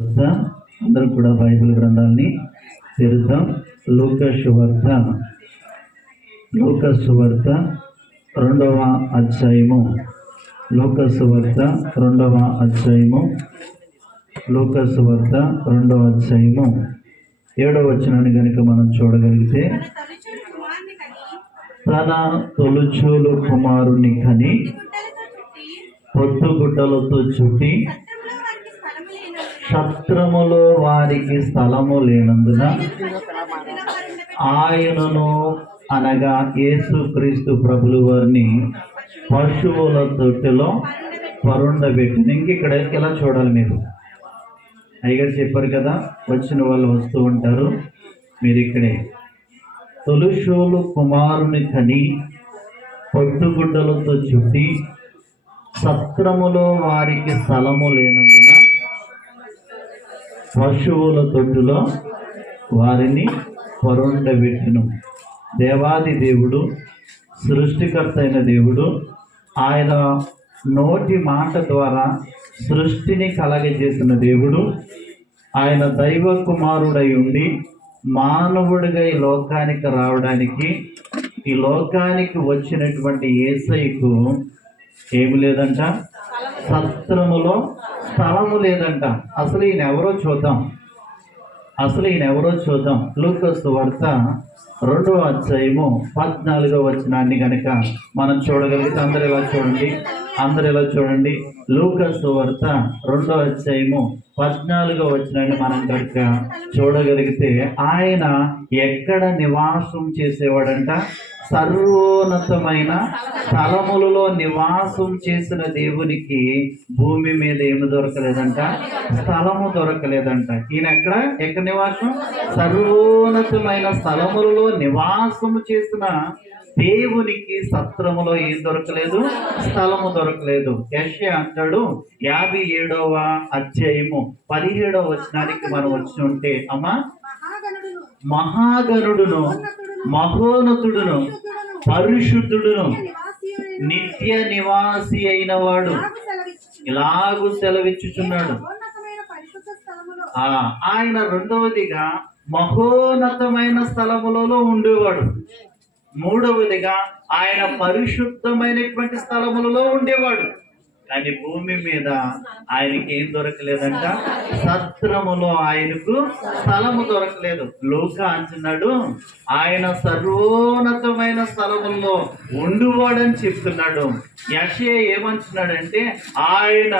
అందరూ కూడా బైబిల్ గ్రంథాన్ని తెరుద్దాం. లూకా సువార్త రెండవ అధ్యాయము. లూకా సువార్త రెండవ అధ్యాయము 7వ వచనాన్ని కనుక మనం చూడగలిగితే, తన తొలుచూలు కుమారుని కని పొత్తుగుడ్డలతో చుట్టి సత్రములో వారికి స్థలము లేనందున ఆయనను, అనగా యేసుక్రీస్తు ప్రభులు వారిని పశువుల తొట్టిలో పరుండబెట్టింది. ఇక్కడ ఇలా చూడాలి. మీరు అయ్యగారు చెప్పారు కదా, వచ్చిన వాళ్ళు వస్తూ ఉంటారు. మీరు ఇక్కడే తొలుచూలు కుమారుని కని పొట్టుగుడ్డలతో చుట్టి సత్రములో వారికి స్థలము లేనందున పశువుల తొట్టులో వారిని పరుండబెట్టును. దేవాది దేవుడు, సృష్టికర్త అయిన దేవుడు, ఆయన నోటి మాట ద్వారా సృష్టిని కలగజేసిన దేవుడు, ఆయన దైవ కుమారుడై ఉండి మానవుడిగా ఈ లోకానికి రావడానికి, ఈ లోకానికి వచ్చినటువంటి యేసయ్యకు ఏమి లేదంట, సత్రములో స్థలము లేదంట. అసలు ఈయన ఎవరో చూద్దాం. లూకా సువార్త 2వ అధ్యాయము 14వ వచనాన్ని కనుక మనం చూడగలిగితే, అందరు ఇలా చూడండి. లూకా సువార్త 2వ అధ్యాయము 14వ వచనాన్ని మనం కనుక చూడగలిగితే, ఆయన ఎక్కడ నివాసం చేసేవాడంట? సర్వోన్నతమైన స్థలములలో నివాసం చేసిన దేవునికి భూమి మీద ఏమి దొరకలేదంట? స్థలము దొరకలేదంట. ఈయన ఎక్కడ నివాసం? సర్వోన్నతమైన స్థలములలో నివాసము చేసిన దేవునికి సత్రములో ఏం దొరకలేదు? స్థలము దొరకలేదు. యెషయా అంటాడు 57వ అధ్యాయము 17వ వచనానికి మనం వచ్చి ఉంటే, అమ్మా, మహాగణుడును, మహోన్నతుడును, పరిశుద్ధుడును, నిత్య నివాసి అయిన వాడు ఇలాగూ సెలవిచ్చుచున్నాడు. ఆయన రెండవదిగా మహోన్నతమైన స్థలములలో ఉండేవాడు. మూడవదిగా ఆయన పరిశుద్ధమైనటువంటి స్థలములలో ఉండేవాడు. కానీ భూమి మీద ఆయనకి ఏం దొరకలేదంట? సత్రములో ఆయనకు స్థలము దొరకలేదు. లూకా అంటున్నాడు, ఆయన సర్వోన్నతమైన స్థలములో ఉండువాడని చెప్తున్నాడు. యెషయా ఏమంటున్నాడంటే, ఆయన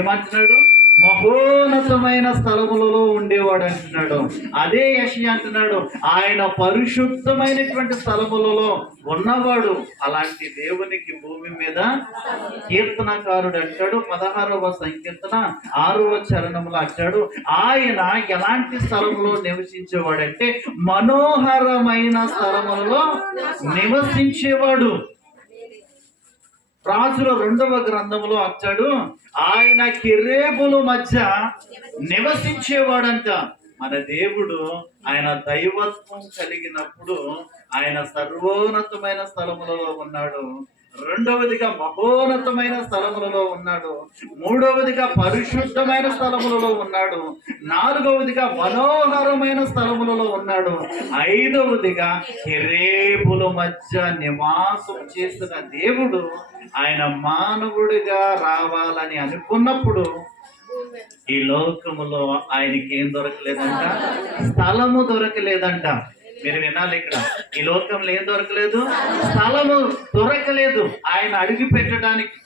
ఏమంటున్నాడు? మహోన్నతమైన స్థలములలో ఉండేవాడు అంటున్నాడు. అదే యెషయా అంటున్నాడు, ఆయన పరిశుద్ధమైనటువంటి స్థలములలో ఉన్నవాడు. అలాంటి దేవునికి భూమి మీద కీర్తనకారుడు అంటాడు, 16వ సంకీర్తన 6వ చరణంలో అంటాడు, ఆయన ఎలాంటి స్థలములో నివసించేవాడంటే మనోహరమైన స్థలములలో నివసించేవాడు. రాజుల 2వ గ్రంథంలో అంటాడు, ఆయన కెరూబుల మధ్య నివసించేవాడంట. మన దేవుడు ఆయన దైవత్వం కలిగినప్పుడు ఆయన సర్వోన్నతమైన స్థలములలో ఉన్నాడు. రెండవదిగా మహోన్నతమైన స్థలములలో ఉన్నాడు. మూడవదిగా పరిశుద్ధమైన స్థలములలో ఉన్నాడు. నాలుగవదిగా మనోహరమైన స్థలములలో ఉన్నాడు. ఐదవదిగా కెరూబుల మధ్య నివాసం చేసిన దేవుడు ఆయన మానవుడిగా రావాలని అనుకున్నప్పుడు ఈ లోకములో ఆయనకి ఏం దొరకలేదంట? స్థలము దొరకలేదంట. మీరు వినాలి, ఇక్కడ ఈ లోకంలో ఏం దొరకలేదు? స్థలము దొరకలేదు. ఆయన అడుగు పెట్టడానికి,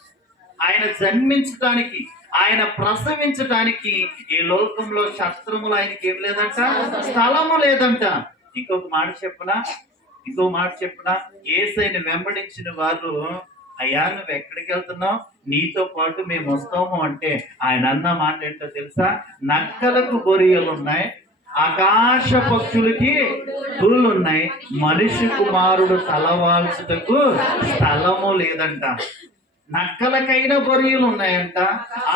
ఆయన జన్మించడానికి, ఆయన ప్రసవించడానికి ఈ లోకంలో శస్త్రములు ఆయనకి ఏం లేదంట? స్థలము లేదంట. ఇంకొక మాట చెప్పనా, యేసయ్యని వెంబడించిన వారు, అయ్యా నువ్వు ఎక్కడికి వెళ్తున్నావు? నీతో పాటు మేము వస్తాము అంటే ఆయన అన్న మాట ఏంటో తెలుసా? నక్కలకు బొరియలు ఉన్నాయి, ఆకాశ పక్షులకి గూళ్ళున్నాయి, మనిషి కుమారుడు తలవాల్చుటకు స్థలము లేదంట. నక్కలకైనా బొరియలు ఉన్నాయంట,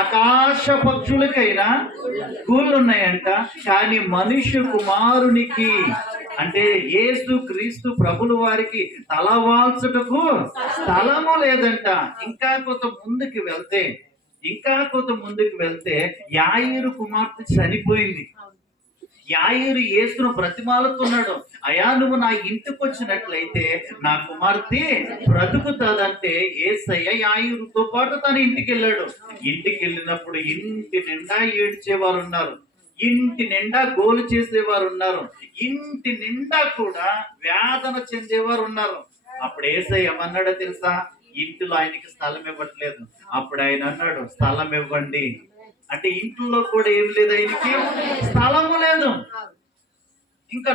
ఆకాశ పక్షులకైనా గూళ్ళు ఉన్నాయంట, కానీ మనిషి కుమారునికి, అంటే యేసు క్రీస్తు ప్రభుల వారికి తలవాల్చుటకు స్థలము లేదంట. ఇంకా కొంత ముందుకు వెళ్తే ఇంకా కొంత ముందుకు వెళ్తే యాయిరు కుమార్తె చనిపోయింది. యాయిరు యేసును బ్రతిమాలుతున్నాడు, అయా నువ్వు నా ఇంటికి వచ్చినట్లయితే నా కుమార్తె బ్రతుకుతాదంటే యేసయ్య యాయిరుతో పాటు తన ఇంటికి వెళ్ళాడు. ఇంటికి వెళ్ళినప్పుడు ఇంటి నిండా ఏడ్చేవారు ఉన్నారు, ఇంటి నిండా గోలు చేసేవారు ఉన్నారు, ఇంటి నిండా కూడా వేదన చెందేవారు ఉన్నారు. అప్పుడు యేసయ్య ఏమన్నాడో తెలుసా? ఇంటిలో ఆయనకి స్థలం ఇవ్వట్లేదు. అప్పుడు ఆయన అన్నాడు, స్థలం ఇవ్వండి అంటే ఇంట్లో కూడా ఏం లేదు, ఆయనకి స్థలము లేదు. ఇంకా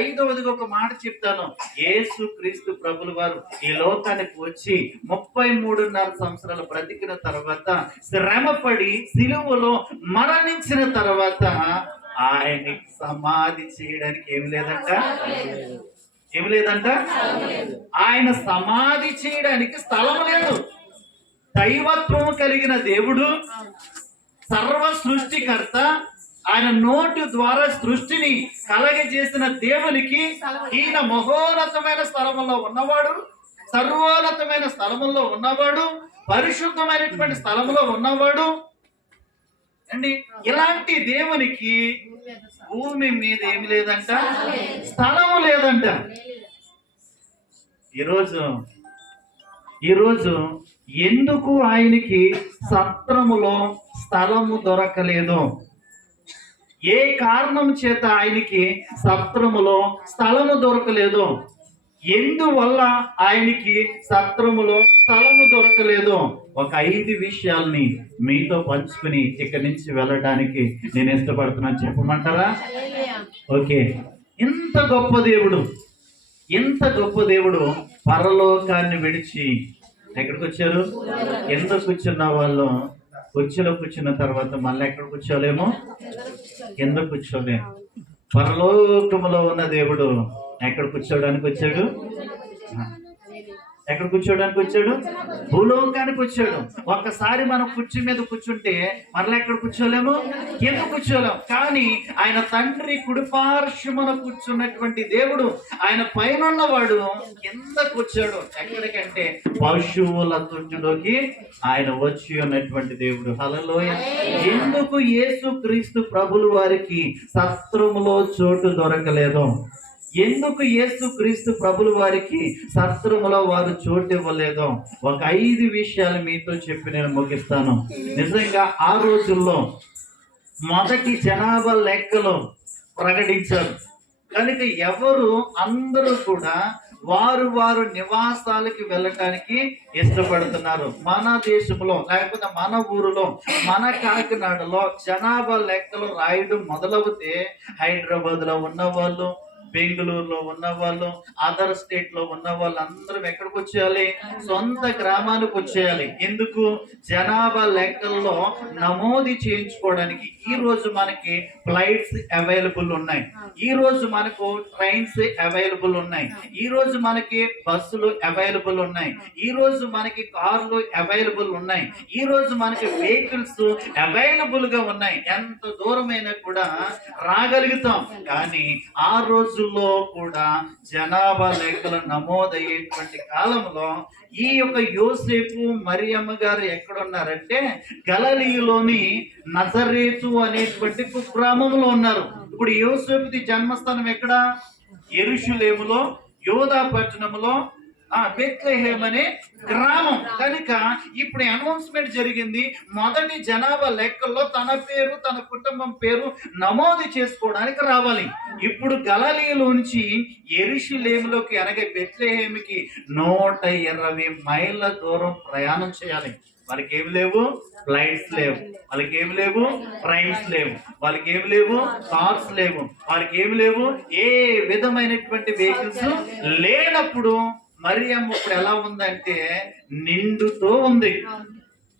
ఐదవదిగా ఒక మాట చెప్తాను. యేసు క్రీస్తు ప్రభుల వారు ఈ లోకానికి వచ్చి 33.5 సంవత్సరాలు బ్రతికిన తర్వాత, శ్రమపడి సిలువలో మరణించిన తర్వాత ఆయన్ని సమాధి చేయడానికి ఏం లేదంట, ఏం లేదంట. ఆయన సమాధి చేయడానికి స్థలం లేదు. దైవత్వం కలిగిన దేవుడు, సర్వ సృష్టికర్త, ఆయన నోటి ద్వారా సృష్టిని కలగజేసిన దేవునికి ఈయన మహోన్నతమైన స్థలములో ఉన్నవాడు, సర్వోన్నతమైన స్థలములో ఉన్నవాడు, పరిశుద్ధమైనటువంటి స్థలములో ఉన్నవాడు అండి. ఇలాంటి దేవునికి భూమి మీద ఏమి లేదంట, స్థలము లేదంట. ఈరోజు ఎందుకు ఆయనకి సత్రములో స్థలము దొరకలేదు? ఏ కారణం చేత ఆయనకి సత్రములో స్థలము దొరకలేదు? ఎందువల్ల ఆయనకి సత్రములో స్థలము దొరకలేదు? ఒక 5 విషయాల్ని మీతో పంచుకుని ఇక్కడి నుంచి వెళ్ళడానికి నేను ఇష్టపడుతున్నాను. చెప్పమంటారా? ఓకే. ఇంత గొప్ప దేవుడు పరలోకాన్ని విడిచి ఎక్కడికి వచ్చారు? ఎంత కూర్చున్న వాళ్ళు కుర్చీలో కూర్చున్న తర్వాత మళ్ళీ ఎక్కడ కూర్చోలేము, కింద కూర్చోలేము. పరలోకములో ఉన్న దేవుడు ఎక్కడ కూర్చోడానికి వచ్చాడు? ఎక్కడ కూర్చోడానికి వచ్చాడు? భూలోకానికి వచ్చాడు. ఒక్కసారి మనం కుర్చీ మీద కూర్చుంటే మరలా ఎక్కడ కూర్చోలేము, కింద కూర్చోలేము. కానీ ఆయన తండ్రి కుడిపార్శ్వమున కూర్చున్నటువంటి దేవుడు, ఆయన పైన ఉన్నవాడు కింద కూర్చోడు. ఎక్కడికంటే పశువుల తుంటిలోకి ఆయన వచ్చి ఉన్నటువంటి దేవుడు. హల్లెలూయా. ఎందుకు యేసు క్రీస్తు ప్రభుల వారికి సత్రములో చోటు దొరకలేదు? ఎందుకు యేసు క్రీస్తు ప్రభుల వారికి సత్రములో వారు చోటు ఇవ్వలేదు? ఒక 5 విషయాలు మీతో చెప్పి నేను ముగిస్తాను. నిజంగా ఆ రోజుల్లో మొదటి జనాభా లెక్కలు ప్రకటించారు కనుక అందరూ కూడా వారు నివాసాలకి వెళ్ళటానికి ఇష్టపడుతున్నారు. మన దేశంలో లేకపోతే మన ఊరిలో, మన కాకినాడలో జనాభా లెక్కలు రాయడం మొదలవుతే హైదరాబాద్ లో ఉన్న వాళ్ళు, బెంగళూరులో ఉన్న వాళ్ళు, అదర్ స్టేట్ లో ఉన్న వాళ్ళు అందరం ఎక్కడికి వచ్చేయాలి? సొంత గ్రామాలకు వచ్చేయాలి. ఎందుకు? జనాభా లెక్కల్లో నమోదు చేయించుకోవడానికి. ఈ రోజు మనకి ఫ్లైట్స్ అవైలబుల్ ఉన్నాయి, ఈ రోజు మనకు ట్రైన్స్ అవైలబుల్ ఉన్నాయి, ఈ రోజు మనకి బస్సులు అవైలబుల్ ఉన్నాయి, ఈ రోజు మనకి కార్లు అవైలబుల్ ఉన్నాయి, ఈ రోజు మనకి వెహికల్స్ అవైలబుల్ గా ఉన్నాయి. ఎంత దూరమైనా కూడా రాగలుగుతాం. కానీ ఆ రోజు కూడా జనాభా లెక్కలు నమోదయ్యేటువంటి కాలంలో ఈ యొక్క యోసేపు మరియమ్మ గారు ఎక్కడున్నారంటే గలిలయలోని నజరేతు అనేటువంటి కుగ్రామంలో ఉన్నారు. ఇప్పుడు యోసేపుది జన్మస్థానం ఎక్కడ? యెరూషలేములో, యూదా పట్టణంలో బెత్లెహేమ్ అనే గ్రామం. కనుక ఇప్పుడు అనౌన్స్మెంట్ జరిగింది, మొదటి జనాభా లెక్కల్లో తన పేరు, తన కుటుంబం పేరు నమోదు చేసుకోవడానికి రావాలి. ఇప్పుడు గలిలయలో నుంచి యెరూషలేములోకి అనగా బెత్లెహేమ్కి 120 మైళ్ళ దూరం ప్రయాణం చేయాలి. వాళ్ళకి ఏమి లేవు, ఫ్లైట్స్ లేవు, వాళ్ళకి ఏమి లేవు, ట్రైన్స్ లేవు, వాళ్ళకి ఏమి లేవు, కార్స్ లేవు, వాళ్ళకి ఏమి లేవు, ఏ విధమైనటువంటి వెహికల్స్ లేనప్పుడు మరియమ్మ ఇప్పుడు ఎలా ఉందంటే నిండుతో ఉంది.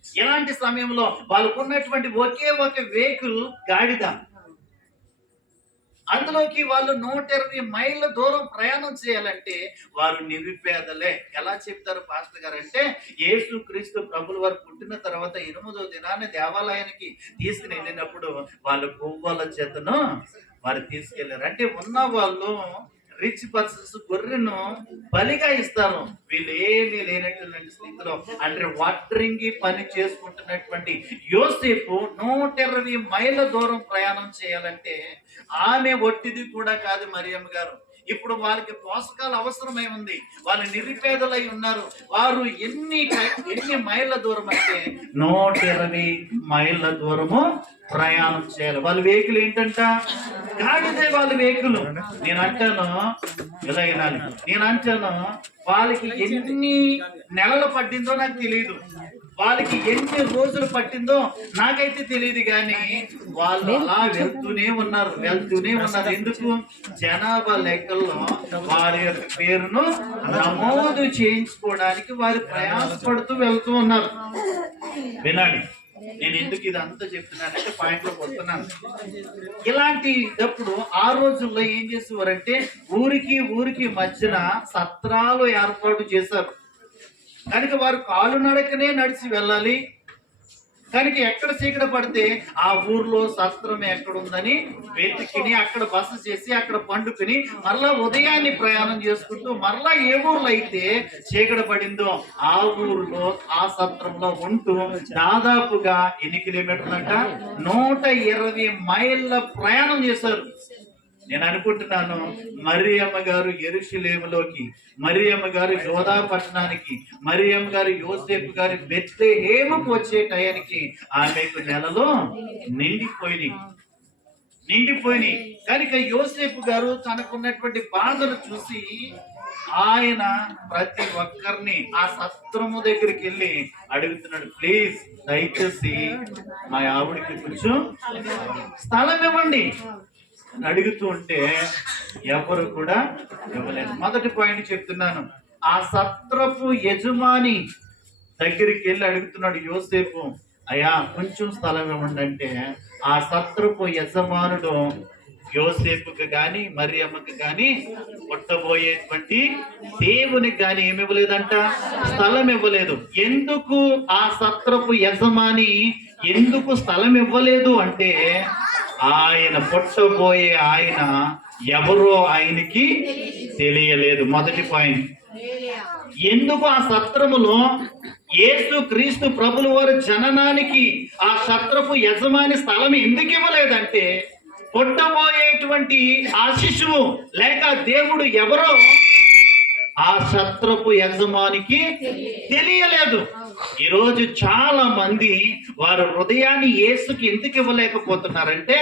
ఇలాంటి సమయంలో వాళ్ళకు ఉన్నటువంటి ఒకే ఒక వెహికల్ గాడిద. అందులోకి వాళ్ళు 120 మైళ్ళ దూరం ప్రయాణం చేయాలంటే వారు నిరుపేదలే. ఎలా చెప్తారు పాస్టర్ గారు అంటే, యేసు క్రీస్తు ప్రభుల వారు పుట్టిన తర్వాత 8వ దినాన్ని దేవాలయానికి తీసుకుని వెళ్ళినప్పుడు వాళ్ళు పువ్వుల చేతను వారు తీసుకెళ్లారు. అంటే ఉన్న వాళ్ళు రిచ్ పర్సన్స్ గొర్రెను బలిగా ఇస్తారు. వీళ్ళు ఏమీ లేనటువంటి స్థితిలో అంటే వడ్రంగి పని చేసుకుంటున్నటువంటి యోసేపు 120 మైళ్ళ దూరం ప్రయాణం చేయాలంటే ఆమె ఒట్టిది కూడా కాదు మరియమ్మ గారు. ఇప్పుడు వాళ్ళకి పోషకాలు అవసరమై ఉంది, వాళ్ళు నిరుపేదలై ఉన్నారు. వారు ఎన్ని మైళ్ళ దూరం అంటే 120 మైళ్ళ దూరము ప్రయాణం చేయాలి. వాళ్ళ వెహికల్ ఏంటంట? గాడిదే వాళ్ళ వెహికల్. నేను అంటాను ఇలా వినాలి, నేను అంటాను వాళ్ళకి ఎన్ని నెలలు పట్టిందో నాకు తెలియదు, వాళ్ళకి ఎన్ని రోజులు పట్టిందో నాకైతే తెలియదు, కానీ వాళ్ళు అలా వెళ్తూనే ఉన్నారు. ఎందుకు? జనాభా లెక్కల్లో వారి యొక్క పేరును నమోదు చేయించుకోవడానికి వారు ప్రయాసపడుతూ వెళ్తూ ఉన్నారు. వినండి, నేను ఎందుకు ఇదంతా చెప్తున్నానంటే పాయింట్లో వస్తున్నాను. ఇలాంటిప్పుడు ఆ రోజుల్లో ఏం చేసేవారంటే ఊరికి మధ్యన సత్రాలు ఏర్పాటు చేశారు. కనుక వారు కాలు నడకనే నడిచి వెళ్ళాలి. కనుక ఎక్కడ చీకట పడితే ఆ ఊర్లో సత్రం ఎక్కడుందని వెతికిని అక్కడ బస చేసి అక్కడ పండుకుని మరలా ఉదయాన్ని ప్రయాణం చేసుకుంటూ మరలా ఏ ఊర్లో అయితే చీకట పడిందో ఆ ఊర్లో ఆ సత్రంలో ఉంటూ దాదాపుగా ఎన్ని కిలోమీటర్లు అంట? 120 మైళ్ళ ప్రయాణం చేశారు. నేను అనుకుంటున్నాను మరియమ్మ గారు యెరూషలేములోకి, మరియమ్మ గారు యోధా పట్టణానికి, మరియమ్మ గారు యోసేపు గారి బెత్లెహేముకు వచ్చే టయానికి ఆమెకు నెలలో నిండిపోయినాయి. కనుక యోసేపు గారు తనకున్నటువంటి బాధలు చూసి ఆయన ప్రతి ఒక్కరిని ఆ సత్రము దగ్గరికి వెళ్ళి అడుగుతున్నాడు, ప్లీజ్ దయచేసి మా ఆవిడికి కొంచెం స్థలం ఇవ్వండి అడుగుతూ ఉంటే ఎవరు కూడా ఇవ్వలేదు. మొదటి పాయింట్ చెప్తున్నాను, ఆ సత్రపు యజమాని దగ్గరికి వెళ్ళి అడుగుతున్నాడు యోసేపు, అయ్యా కొంచెం స్థలం ఇవ్వండి అంటే ఆ సత్రపు యజమానుడు యోసేపుకి గాని మరియమ్మకి గాని పుట్టబోయేటువంటి దేవునికి గాని ఏమి ఇవ్వలేదంట? స్థలం ఇవ్వలేదు. ఎందుకు ఆ సత్రపు యజమాని ఎందుకు స్థలం ఇవ్వలేదు అంటే ఆయన పుట్టబోయే ఆయన ఎవరో ఆయనకి తెలియలేదు. మొదటి పాయింట్. ఎందుకు ఆ సత్రములో యేసు క్రీస్తు ప్రభుల వారి జననానికి ఆ సత్రపు యజమాని స్థలం ఎందుకు ఇవ్వలేదంటే పుట్టబోయేటువంటి ఆ శిశువు లేక దేవుడు ఎవరో ఆ సత్రపు యజమానికి తెలియలేదు. ఈరోజు చాలా మంది వారి హృదయాన్ని యేసుకి ఎందుకు ఇవ్వలేకపోతున్నారంటే,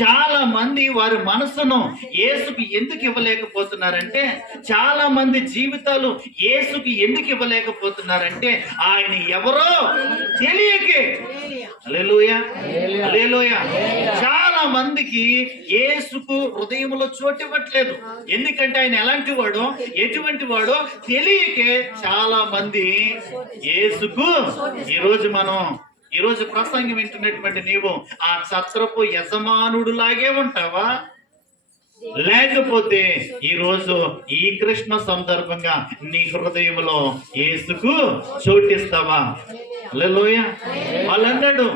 చాలా మంది వారి మనసును యేసుకి ఎందుకు ఇవ్వలేకపోతున్నారంటే, చాలా మంది జీవితాలు యేసుకి ఎందుకు ఇవ్వలేకపోతున్నారంటే ఆయన ఎవరో తెలియకే. హల్లెలూయా, హల్లెలూయా. చాలా మందికి యేసుకు హృదయంలో చోటు ఇవ్వట్లేదు. ఎందుకంటే ఆయన ఎలాంటి వాడో ఎటువంటి వాడో తెలియకే చాలా మంది యేసుకు ఈరోజు ప్రసంగం వింటున్నటువంటి నీవు ఆ సత్రపు యజమానుడు లాగే ఉంటావా, లేకపోతే ఈరోజు ఈ కృష్ణ సందర్భంగా నీ హృదయంలో యేసుకు చోటిస్తావా? హల్లెలూయా. వాళ్ళన్నాడు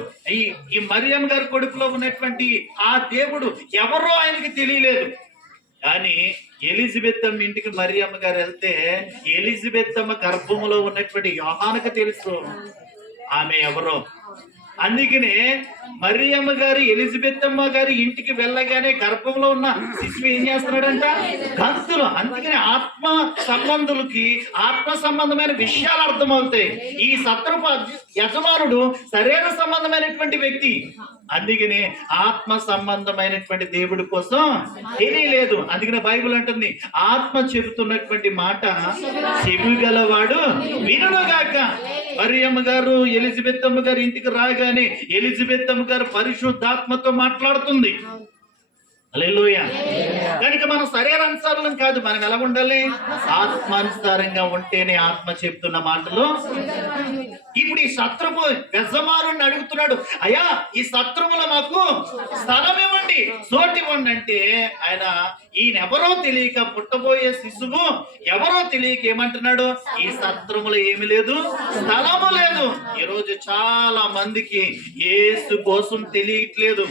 ఈ మరియమ్మ గారి కొడుకులో ఉన్నటువంటి ఆ దేవుడు ఎవరో ఆయనకి తెలియలేదు. కానీ ఎలిజబెత్ అమ్మ ఇంటికి మరియమ్మ గారు వెళ్తే ఎలిజబెత్ అమ్మ గర్భములో ఉన్నటువంటి యోహానుకు తెలుసు ఆమె ఎవరో. అందుకనే మరియమ్మ గారు ఎలిజబెత్ అమ్మ గారి ఇంటికి వెళ్ళగానే గర్భంలో ఉన్న శిశువు ఏం చేస్తున్నాడంట? గంతులు. అందుకని ఆత్మ సంబంధమైన విషయాలు అర్థమవుతాయి. ఈ సత్రపు యజమానుడు శరీర సంబంధమైనటువంటి వ్యక్తి, అందుకనే ఆత్మ సంబంధమైనటువంటి దేవుడి కోసం తెలియలేదు. అందుకనే బైబిల్ అంటుంది ఆత్మ చెబుతున్నటువంటి మాట చెవి గలవాడు వినుగాక. మరియమ్మ గారు ఎలిజబెత్ అమ్మ గారి ఇంటికి రాగానే ఎలిజబెత్ అమ్మ గారు పరిశుద్ధాత్మతో మాట్లాడుతుంది. హల్లెలూయా. కనుక మనం శరీరానుసారం కాదు, మనం ఎలా ఉండాలి? ఆత్మానుసారంగా ఉంటేనే ఆత్మ చెప్తున్న మాటలు. ఇప్పుడు ఈ సత్రము యజమానుని అడుగుతున్నాడు, అయ్యా ఈ సత్రములో మాకు స్థలం ఇవ్వండి, చోటు ఇవ్వండి అంటే ఆయన ఈయన ఎవరో తెలియక పుట్టబోయే శిశువు ఎవరో తెలియక ఏమంటున్నాడు? ఈ సత్రములో ఏమి లేదు, స్థలము లేదు. ఈరోజు చాలా మందికి యేసు కోసం తెలియట్లేదు.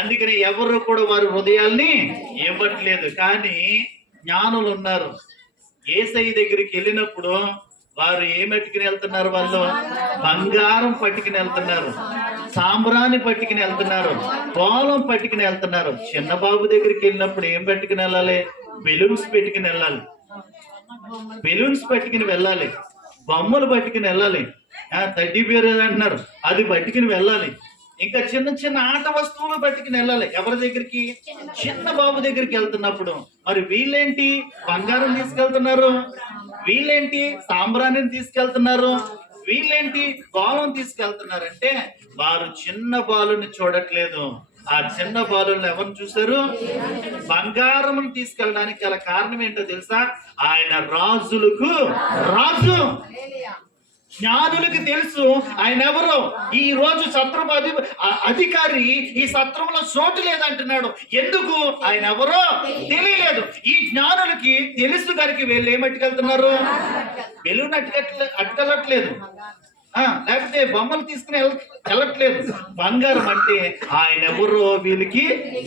అందుకని ఎవరు కూడా వారి హృదయాల్ని ఇవ్వట్లేదు. కానీ జ్ఞానులు ఉన్నారు. యేసయ్య దగ్గరికి వెళ్ళినప్పుడు వారు ఏం పట్టుకుని వెళ్తున్నారు? వాళ్ళు బంగారం పట్టుకుని వెళ్తున్నారు, సాంబ్రాన్ని పట్టుకుని వెళ్తున్నారు, కోలం పట్టుకుని వెళ్తున్నారు. చిన్న బాబు దగ్గరికి వెళ్ళినప్పుడు ఏం పట్టుకుని వెళ్ళాలి? బెలూన్స్ పెట్టుకుని వెళ్ళాలి, బెలూన్స్ పట్టుకుని వెళ్ళాలి, బొమ్మలు పట్టుకుని వెళ్ళాలి, తడ్డీ బేర్ అంటున్నారు అది పట్టుకుని వెళ్ళాలి, ఇంకా చిన్న చిన్న ఆట వస్తువులు పట్టుకుని వెళ్ళాలి. ఎవరి దగ్గరికి? చిన్న బాబు దగ్గరికి వెళ్తున్నప్పుడు. మరి వీళ్ళేంటి బంగారం తీసుకెళ్తున్నారు, వీళ్ళేంటి సాంబ్రాన్ని తీసుకెళ్తున్నారు, వీళ్ళేంటి గోళం తీసుకెళ్తున్నారంటే వారు చిన్న బాలుని చూడట్లేదు. ఆ చిన్న బాలుని ఎవరిని చూశారు? బంగారం తీసుకెళ్ళడానికి గల కారణం ఏంటో తెలుసా? ఆయన రాజులకు రాజు. జ్ఞానులకు తెలుసు ఆయన ఎవరో. ఈ రోజు సత్రపు అధికారి ఈ సత్రంలో చోటు లేదంటున్నాడు. ఎందుకు? ఆయన ఎవరో తెలియలేదు. ఈ జ్ఞానులకి తెలుసు కనుక వీళ్ళు ఏమట్టుకెళ్తున్నారు? బెలూన్ అట్టుకెళ్ళట్లేదు, లేకపోతే బొమ్మలు తీసుకుని వెళ్ళట్లేదు. బంగారం అంటే ఆయన ఎవరో వీళ్ళకి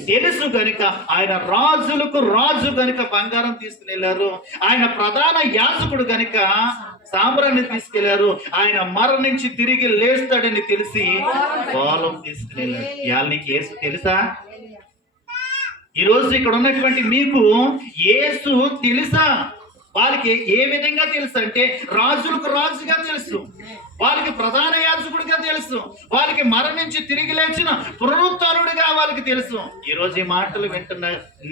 తెలుసు కనుక ఆయన రాజులకు రాజు కనుక బంగారం తీసుకుని వెళ్ళారు. ఆయన ప్రధాన యాజకుడు కనుక సాంబ్రాన్ని తీసుకెళ్లారు. ఆయన మరణించి తిరిగి లేస్తాడని తెలిసి కోలం తీసుకుని వెళ్ళారు. ఇవాళ నీకు యేసు తెలుసా? ఈరోజు ఇక్కడ ఉన్నటువంటి మీకు యేసు తెలుసా? వాళ్ళకి ఏ విధంగా తెలుసు అంటే రాజులకు రాజుగా తెలుసు, వాళ్ళకి ప్రధాన యాజకుడిగా తెలుసు, వాళ్ళకి మరణించి తిరిగి లేచిన పునరుత్థానుడిగా వాళ్ళకి తెలుసు. ఈరోజు ఈ మాటలు వింటున్న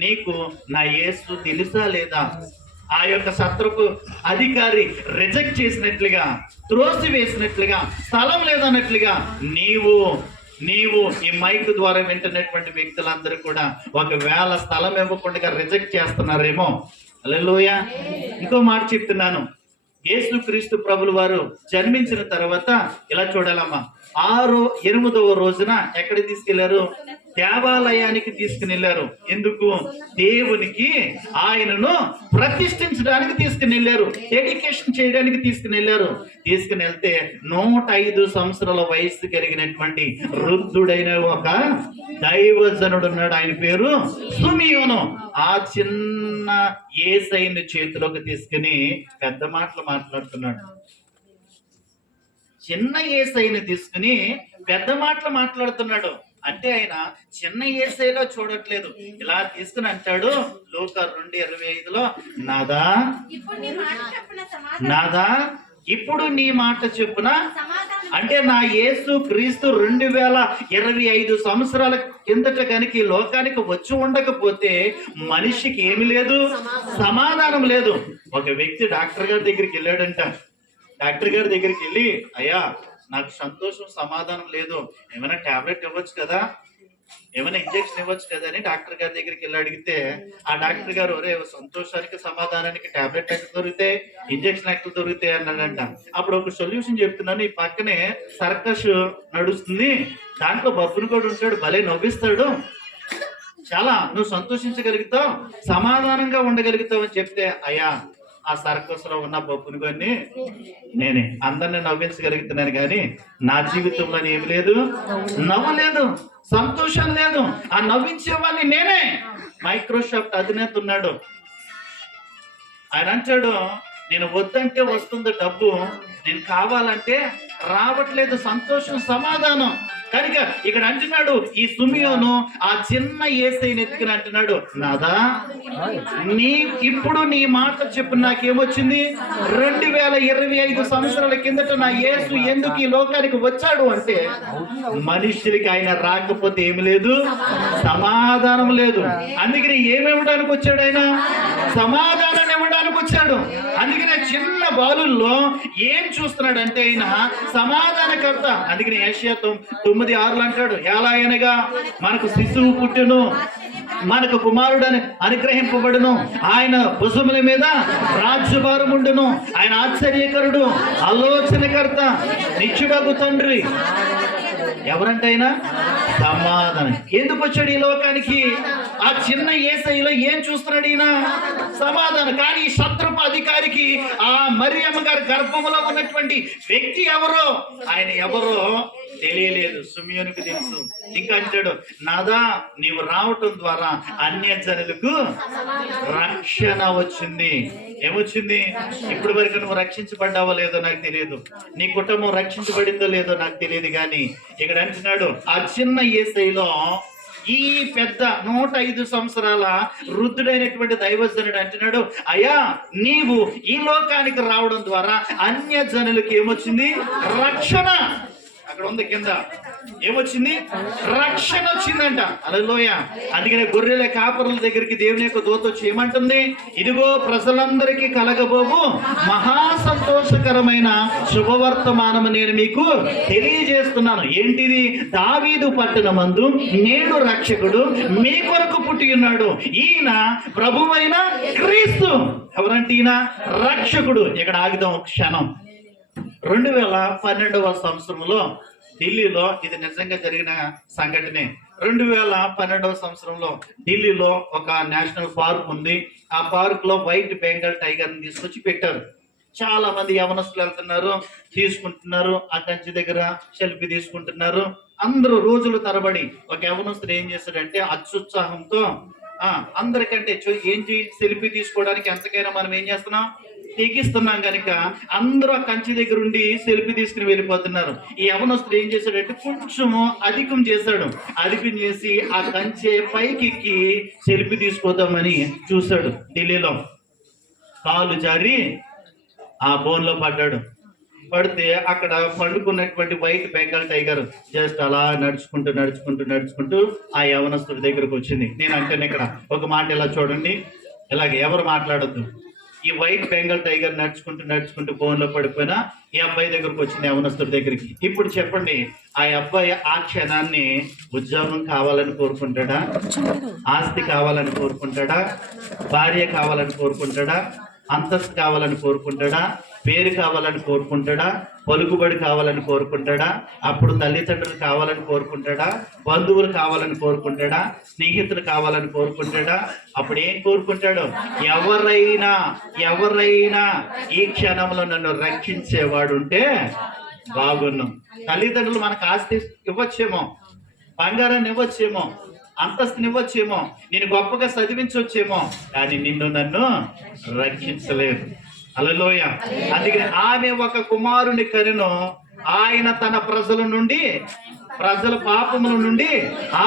నీకు నా యేసు తెలుసా లేదా? ఆ యొక్క సత్రపు అధికారి రిజెక్ట్ చేసినట్లుగా, త్రోసి వేసినట్లుగా, స్థలం లేదన్నట్లుగా నీవు ఈ మైక్ ద్వారా వింటున్నటువంటి వ్యక్తులందరూ కూడా ఒకవేళ స్థలం ఇవ్వకుండా రిజెక్ట్ చేస్తున్నారేమో. హల్లెలూయా. ఇంకో మాట చెప్తున్నాను. యేసుక్రీస్తు ప్రభులు వారు జన్మించిన తర్వాత ఇలా చూడాలమ్మా, 8వ రోజున ఎక్కడ తీసుకెళ్లారు? దేవాలయానికి తీసుకుని వెళ్ళారు. ఎందుకు? దేవునికి ఆయనను ప్రతిష్ఠించడానికి తీసుకుని వెళ్ళారు, డెడికేషన్ చేయడానికి తీసుకుని వెళ్ళారు. తీసుకుని వెళ్తే 105 సంవత్సరాల వయసు కలిగినటువంటి వృద్ధుడైన ఒక దైవజనుడు ఉన్నాడు. ఆయన పేరు సుమియోను. ఆ చిన్న యేసయ్యను చేతిలోకి తీసుకుని పెద్ద మాటలు మాట్లాడుతున్నాడు. చిన్న యేసయ్యను తీసుకుని పెద్ద మాటలు మాట్లాడుతున్నాడు. అంటే ఆయన చిన్న యేసయ్యలో చూడట్లేదు. ఇలా తీసుకుని అంటాడు లూకా 2:25లో, నాదా ఇప్పుడు నీ మాట చెప్పున. అంటే నా యేసు క్రీస్తు 2025 సంవత్సరాల కిందట కనుక ఈ లోకానికి వచ్చి ఉండకపోతే మనిషికి ఏమి లేదు, సమాధానం లేదు. ఒక వ్యక్తి డాక్టర్ గారి దగ్గరికి వెళ్ళాడంట. డాక్టర్ గారి దగ్గరికి వెళ్ళి, అయ్యా నాకు సంతోషం సమాధానం లేదు, ఏమైనా టాబ్లెట్ ఇవ్వచ్చు కదా, ఏమైనా ఇంజక్షన్ ఇవ్వచ్చు కదా అని డాక్టర్ గారి దగ్గరికి వెళ్ళి అడిగితే ఆ డాక్టర్ గారు, ఒరే సంతోషానికి సమాధానానికి టాబ్లెట్ ఎక్కడ దొరుకుతాయి, ఇంజక్షన్ ఎక్కడ దొరుకుతాయి అన్నాడంట. అప్పుడు ఒక సొల్యూషన్ చెప్తున్నాను, ఈ పక్కనే సర్కస్ నడుస్తుంది, దాంట్లో బబ్బును కూడా ఉంటాడు, భలే నవ్విస్తాడు, చాలా నువ్వు సంతోషించగలుగుతావు, సమాధానంగా ఉండగలుగుతావు అని చెప్తే, అయ్యా ఆ సర్కస్ లో ఉన్న బొప్పుని కొన్ని నేనే అందరిని నవ్వించగలుగుతున్నాను, కానీ నా జీవితంలో ఏమి లేదు, నవ్వు లేదు, సంతోషం లేదు. ఆ నవ్వించేవాడిని నేనే. మైక్రోసాఫ్ట్ అధినేత ఉన్నాడు. ఆయన అంటాడు, నేను వద్దంటే వస్తుంది డబ్బు, నేను కావాలంటే రావట్లేదు సంతోషం, సమాధానం. కనుక ఇక్కడ అంటున్నాడు ఈ సుమియోను ఆ చిన్న యేసయ్యని ఎత్తుకుని అంటున్నాడు, నాదా ఇప్పుడు నీ మాట చెప్పు, నాకేమొచ్చింది? 2025 సంవత్సరాల కిందట నా యేసు ఎందుకు ఈ లోకానికి వచ్చాడు అంటే మనుషులకి ఆయన రాకపోతే ఏమి లేదు, సమాధానం లేదు. అందుకని ఏమివ్వడానికి వచ్చాడు? ఆయన సమాధానాన్ని ఇవ్వడానికి వచ్చాడు. అందుకనే చిన్న బాలుల్లో ఏం చూస్తున్నాడంటే ఆయన సమాధానకర్త. అందుకని యెషయా 9:6 అంటాడు, ఎలా అనగా మనకు శిశువు పుట్టును, మనకు కుమారుడని అనుగ్రహింపబడును, ఆయన భుజముల మీద రాజ్యభారం ఉండును, ఆయన ఆశ్చర్యకరుడు, ఆలోచనకర్త, నిత్యుడగు తండ్రి. ఎవరంటైనా సమాధానం. ఎందుకు వచ్చాడు ఈ లోకానికి? ఆ చిన్న యేసయ్యలో ఏం చూస్తున్నాడు ఈయన? సమాధానం. కానీ ఈ సత్రపు అధికారికి ఆ మరియమ్మ గారి గర్భంలో ఉన్నటువంటి వ్యక్తి ఎవరో, ఆయన ఎవరో తెలియలేదు, సిమియోనుకు తెలుసు. ఇంకా అంటాడు, నాదా నీవు రావటం ద్వారా అన్య జనులకు రక్షణ వచ్చింది. ఏమొచ్చింది? ఇప్పటి వరకు నువ్వు రక్షించబడ్డావో లేదో నాకు తెలియదు, నీ కుటుంబం రక్షించబడిందో లేదో నాకు తెలియదు, కానీ ఇక్కడ అంటున్నాడు ఆ చిన్న యేసయ్యలో ఈ పెద్ద 105 సంవత్సరాల వృద్ధుడైనటువంటి దైవజనుడు అంటున్నాడు, అయ్యా నీవు ఈ లోకానికి రావడం ద్వారా అన్య జనులకు ఏమొచ్చింది? రక్షణ. అక్కడ ఉంది కింద, ఏమొచ్చింది? రక్షణ వచ్చిందంట. హల్లెలూయా. అందుకనే గొర్రెల కాపరుల దగ్గరికి దేవుని యొక్క దూత వచ్చి ఏమంటుంది? ఇదిగో ప్రజలందరికీ కలగబోవు మహా సంతోషకరమైన శుభవర్తమానము నేను మీకు తెలియజేస్తున్నాను. ఏంటిది? దావీదు పట్టణమందు నేడు రక్షకుడు మీ కొరకు పుట్టి ఉన్నాడు, ఈయన ప్రభువైన క్రీస్తు. ఎవరంటే ఈయన రక్షకుడు. ఇక్కడ ఆగిదాం ఒక క్షణం. 2012వ సంవత్సరంలో ఢిల్లీలో, ఇది నిజంగా జరిగిన సంఘటనే, 2012వ సంవత్సరంలో ఢిల్లీలో ఒక నేషనల్ పార్క్ ఉంది. ఆ పార్క్ లో వైట్ బెంగాల్ టైగర్ ని తీసుకొచ్చి పెట్టారు. చాలా మంది యవనస్తులు వెళ్తున్నారు, తీసుకుంటున్నారు, ఆ కంచి దగ్గర సెల్ఫీ తీసుకుంటున్నారు. అందరూ రోజులు తరబడి ఒక యవనస్తుడు ఏం చేస్తాడంటే అత్యుత్సాహంతో అందరికంటే ఏంటి సెల్ఫీ తీసుకోవడానికి ఎంతకైనా మనం ఏం చేస్తున్నాం? తెగిస్తున్నాం కనుక అందరూ ఆ కంచి దగ్గర ఉండి సెల్ఫీ తీసుకుని వెళ్ళిపోతున్నారు. ఈ యవనస్తుడు ఏం చేశాడంటే కొంచెము అధికం చేశాడు. అధికం చేసి ఆ కంచె పైకి ఎక్కి సెల్ఫీ తీసుకోదామని చూశాడు. ఢిల్లీలో కాలు జారి ఆ బోన్లో పడ్డాడు. పడితే అక్కడ పండుకున్నటువంటి వైట్ బెంగాల్ టైగర్ జస్ట్ అలా నడుచుకుంటూ నడుచుకుంటూ నడుచుకుంటూ ఆ యవనస్తుడి దగ్గరకు వచ్చింది. నేను అంటేనే ఇక్కడ ఒక మాట ఇలా చూడండి, ఇలాగే ఎవరు మాట్లాడొద్దు. ఈ వైట్ బెంగాల్ టైగర్ నడుచుకుంటూ నడుచుకుంటూ బోన్లో పడిపోయినా ఈ అబ్బాయి దగ్గరకు వచ్చింది, యవనస్తుడి దగ్గరికి. ఇప్పుడు చెప్పండి, ఆ అబ్బాయి ఆ క్షణాన్ని ఉద్యోగం కావాలని కోరుకుంటాడా? ఆస్తి కావాలని కోరుకుంటాడా? భార్య కావాలని కోరుకుంటాడా? అంతస్తు కావాలని కోరుకుంటాడా? పేరు కావాలని కోరుకుంటాడా? పలుకుబడి కావాలని కోరుకుంటాడా? అప్పుడు తల్లిదండ్రులు కావాలని కోరుకుంటాడా? బంధువులు కావాలని కోరుకుంటాడా? స్నేహితులు కావాలని కోరుకుంటాడా? అప్పుడు ఏం కోరుకుంటాడు? ఎవరైనా ఈ క్షణంలో నన్ను రక్షించేవాడు ఉంటే బాగున్నాం. తల్లిదండ్రులు మనకు ఆస్తి ఇవ్వచ్చేమో, బంగారాన్ని ఇవ్వచ్చేమో, అంతస్తుని ఇవ్వచ్చేమో, నేను గొప్పగా చదివించవచ్చేమో, కానీ నిన్ను నన్ను రక్షించలేదు. హల్లెలూయ. అందుకని ఆమె ఒక కుమారుని కనెను, ఆయన తన ప్రజల పాపముల నుండి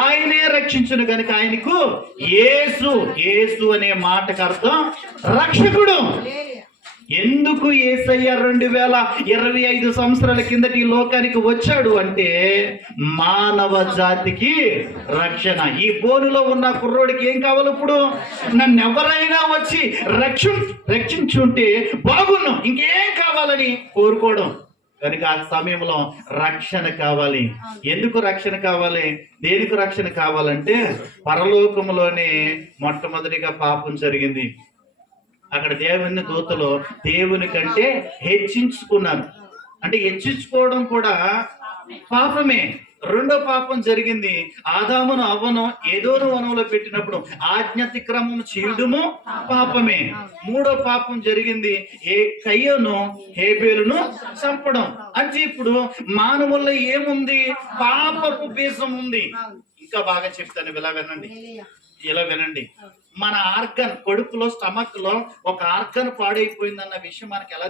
ఆయనే రక్షించును గనుక ఆయనకు యేసు అనే మాటకు అర్థం రక్షకుడు. ఎందుకు యేసయ్య 2025 సంవత్సరాల కిందటి ఈ లోకానికి వచ్చాడు అంటే మానవ జాతికి రక్షణ. ఈ బోనులో ఉన్న కుర్రోడికి ఏం కావాలి? ఇప్పుడు నన్ను ఎవరైనా వచ్చి రక్షించుంటే బాగున్నాం, ఇంకేం కావాలని కోరుకోవడం. కనుక ఆ సమయంలో రక్షణ కావాలి. ఎందుకు రక్షణ కావాలి? దేనికి రక్షణ కావాలంటే పరలోకంలోనే మొట్టమొదటిగా పాపం జరిగింది. అక్కడ దేవుని దూతలు దేవుని కంటే హెచ్చించుకున్నారు. అంటే హెచ్చించుకోవడం కూడా పాపమే. రెండో పాపం జరిగింది, ఆదామును అవ్వను ఏదోను వనంలో పెట్టినప్పుడు ఆజ్ఞాతిక్రమం చేయడము పాపమే. మూడో పాపం జరిగింది, కయ్యను హేబేలును చంపడం. అంటే ఇప్పుడు మానవుల్లో ఏముంది? పాపపు బీజం ఉంది. ఇంకా బాగా చెప్తాను, ఇలా వినండి. మన ఆర్గన్, కడుపులో స్టమక్ లో ఒక ఆర్గన్ పాడైపోయిందన్న విషయం మనకి ఎలా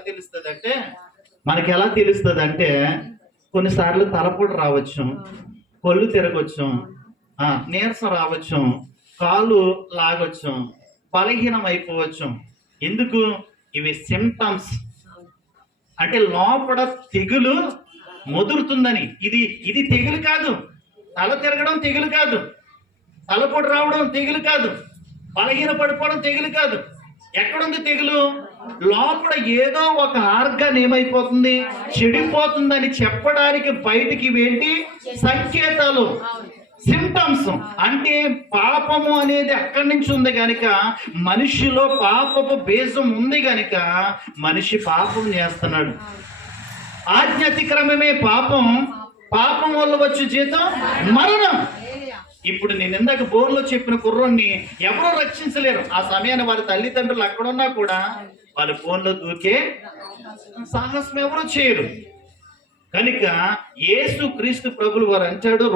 తెలుస్తుంది అంటే కొన్నిసార్లు తలపోటు రావచ్చు, కొళ్ళు తిరగచ్చు, నీరసం రావచ్చు, కాళ్ళు లాగొచ్చు, బలహీనం అయిపోవచ్చు. ఎందుకు? ఇవి సిమ్టమ్స్. అంటే లోపల తెగులు ముదురుతుందని. ఇది తెగులు కాదు. తల తిరగడం తెగులు కాదు, తలపోటు రావడం తెగులు కాదు, బలహీన పడిపోవడం తెగులు కాదు. ఎక్కడుంది తెగులు? లోపల ఏదో ఒక ఆర్గన్ ఏమైపోతుంది? చెడిపోతుందని చెప్పడానికి బయటికి ఏంటి? సంకేతాలు, సిమ్టమ్స్. అంటే పాపము అనేది అక్కడి నుంచి ఉంది కనుక, మనిషిలో పాపపు బీజం ఉంది కనుక మనిషి పాపం చేస్తున్నాడు. ఆజ్ఞాతిక్రమమే పాపం, పాపం వల్ల వచ్చే జీతం మరణం. ఇప్పుడు నేను ఇందాక బోర్లో చెప్పిన కుర్రోన్ని ఎవరో రక్షించలేరు. ఆ సమయాన్ని వారి తల్లిదండ్రులు అక్కడున్నా కూడా వాళ్ళ ఫోన్లో దూకే సాహసం ఎవరో చేయరు. కనుక యేసు క్రీస్తు ప్రభులు వారు అంటాడు,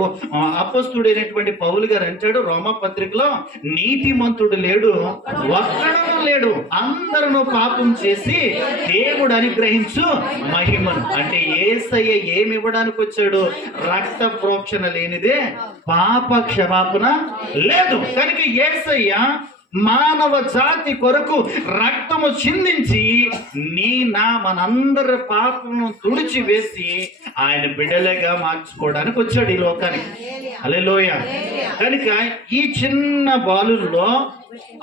అపొస్తలుడైనటువంటి పౌలు గారు అంటాడు రోమా పత్రికలో, నీతిమంతుడు లేడు, ఒక్కడను లేడు, అందరూ పాపం చేసి దేవుడు అనుగ్రహించు మహిమను. అంటే యేసయ్య ఏమి ఇవ్వడానికి వచ్చాడు? రక్త ప్రోక్షణ లేనిదే పాప క్షమాపణ లేదు. కనుక యేసయ్య మానవ జాతి కొరకు రక్తము చిందించి మనందరి పాపమును తుడిచి వేసి ఆయన బిడ్డలుగా మార్చుకోవడానికి వచ్చాడు ఈ లోకానికి. హల్లెలూయా. కనుక ఈ చిన్న బాలుల్లో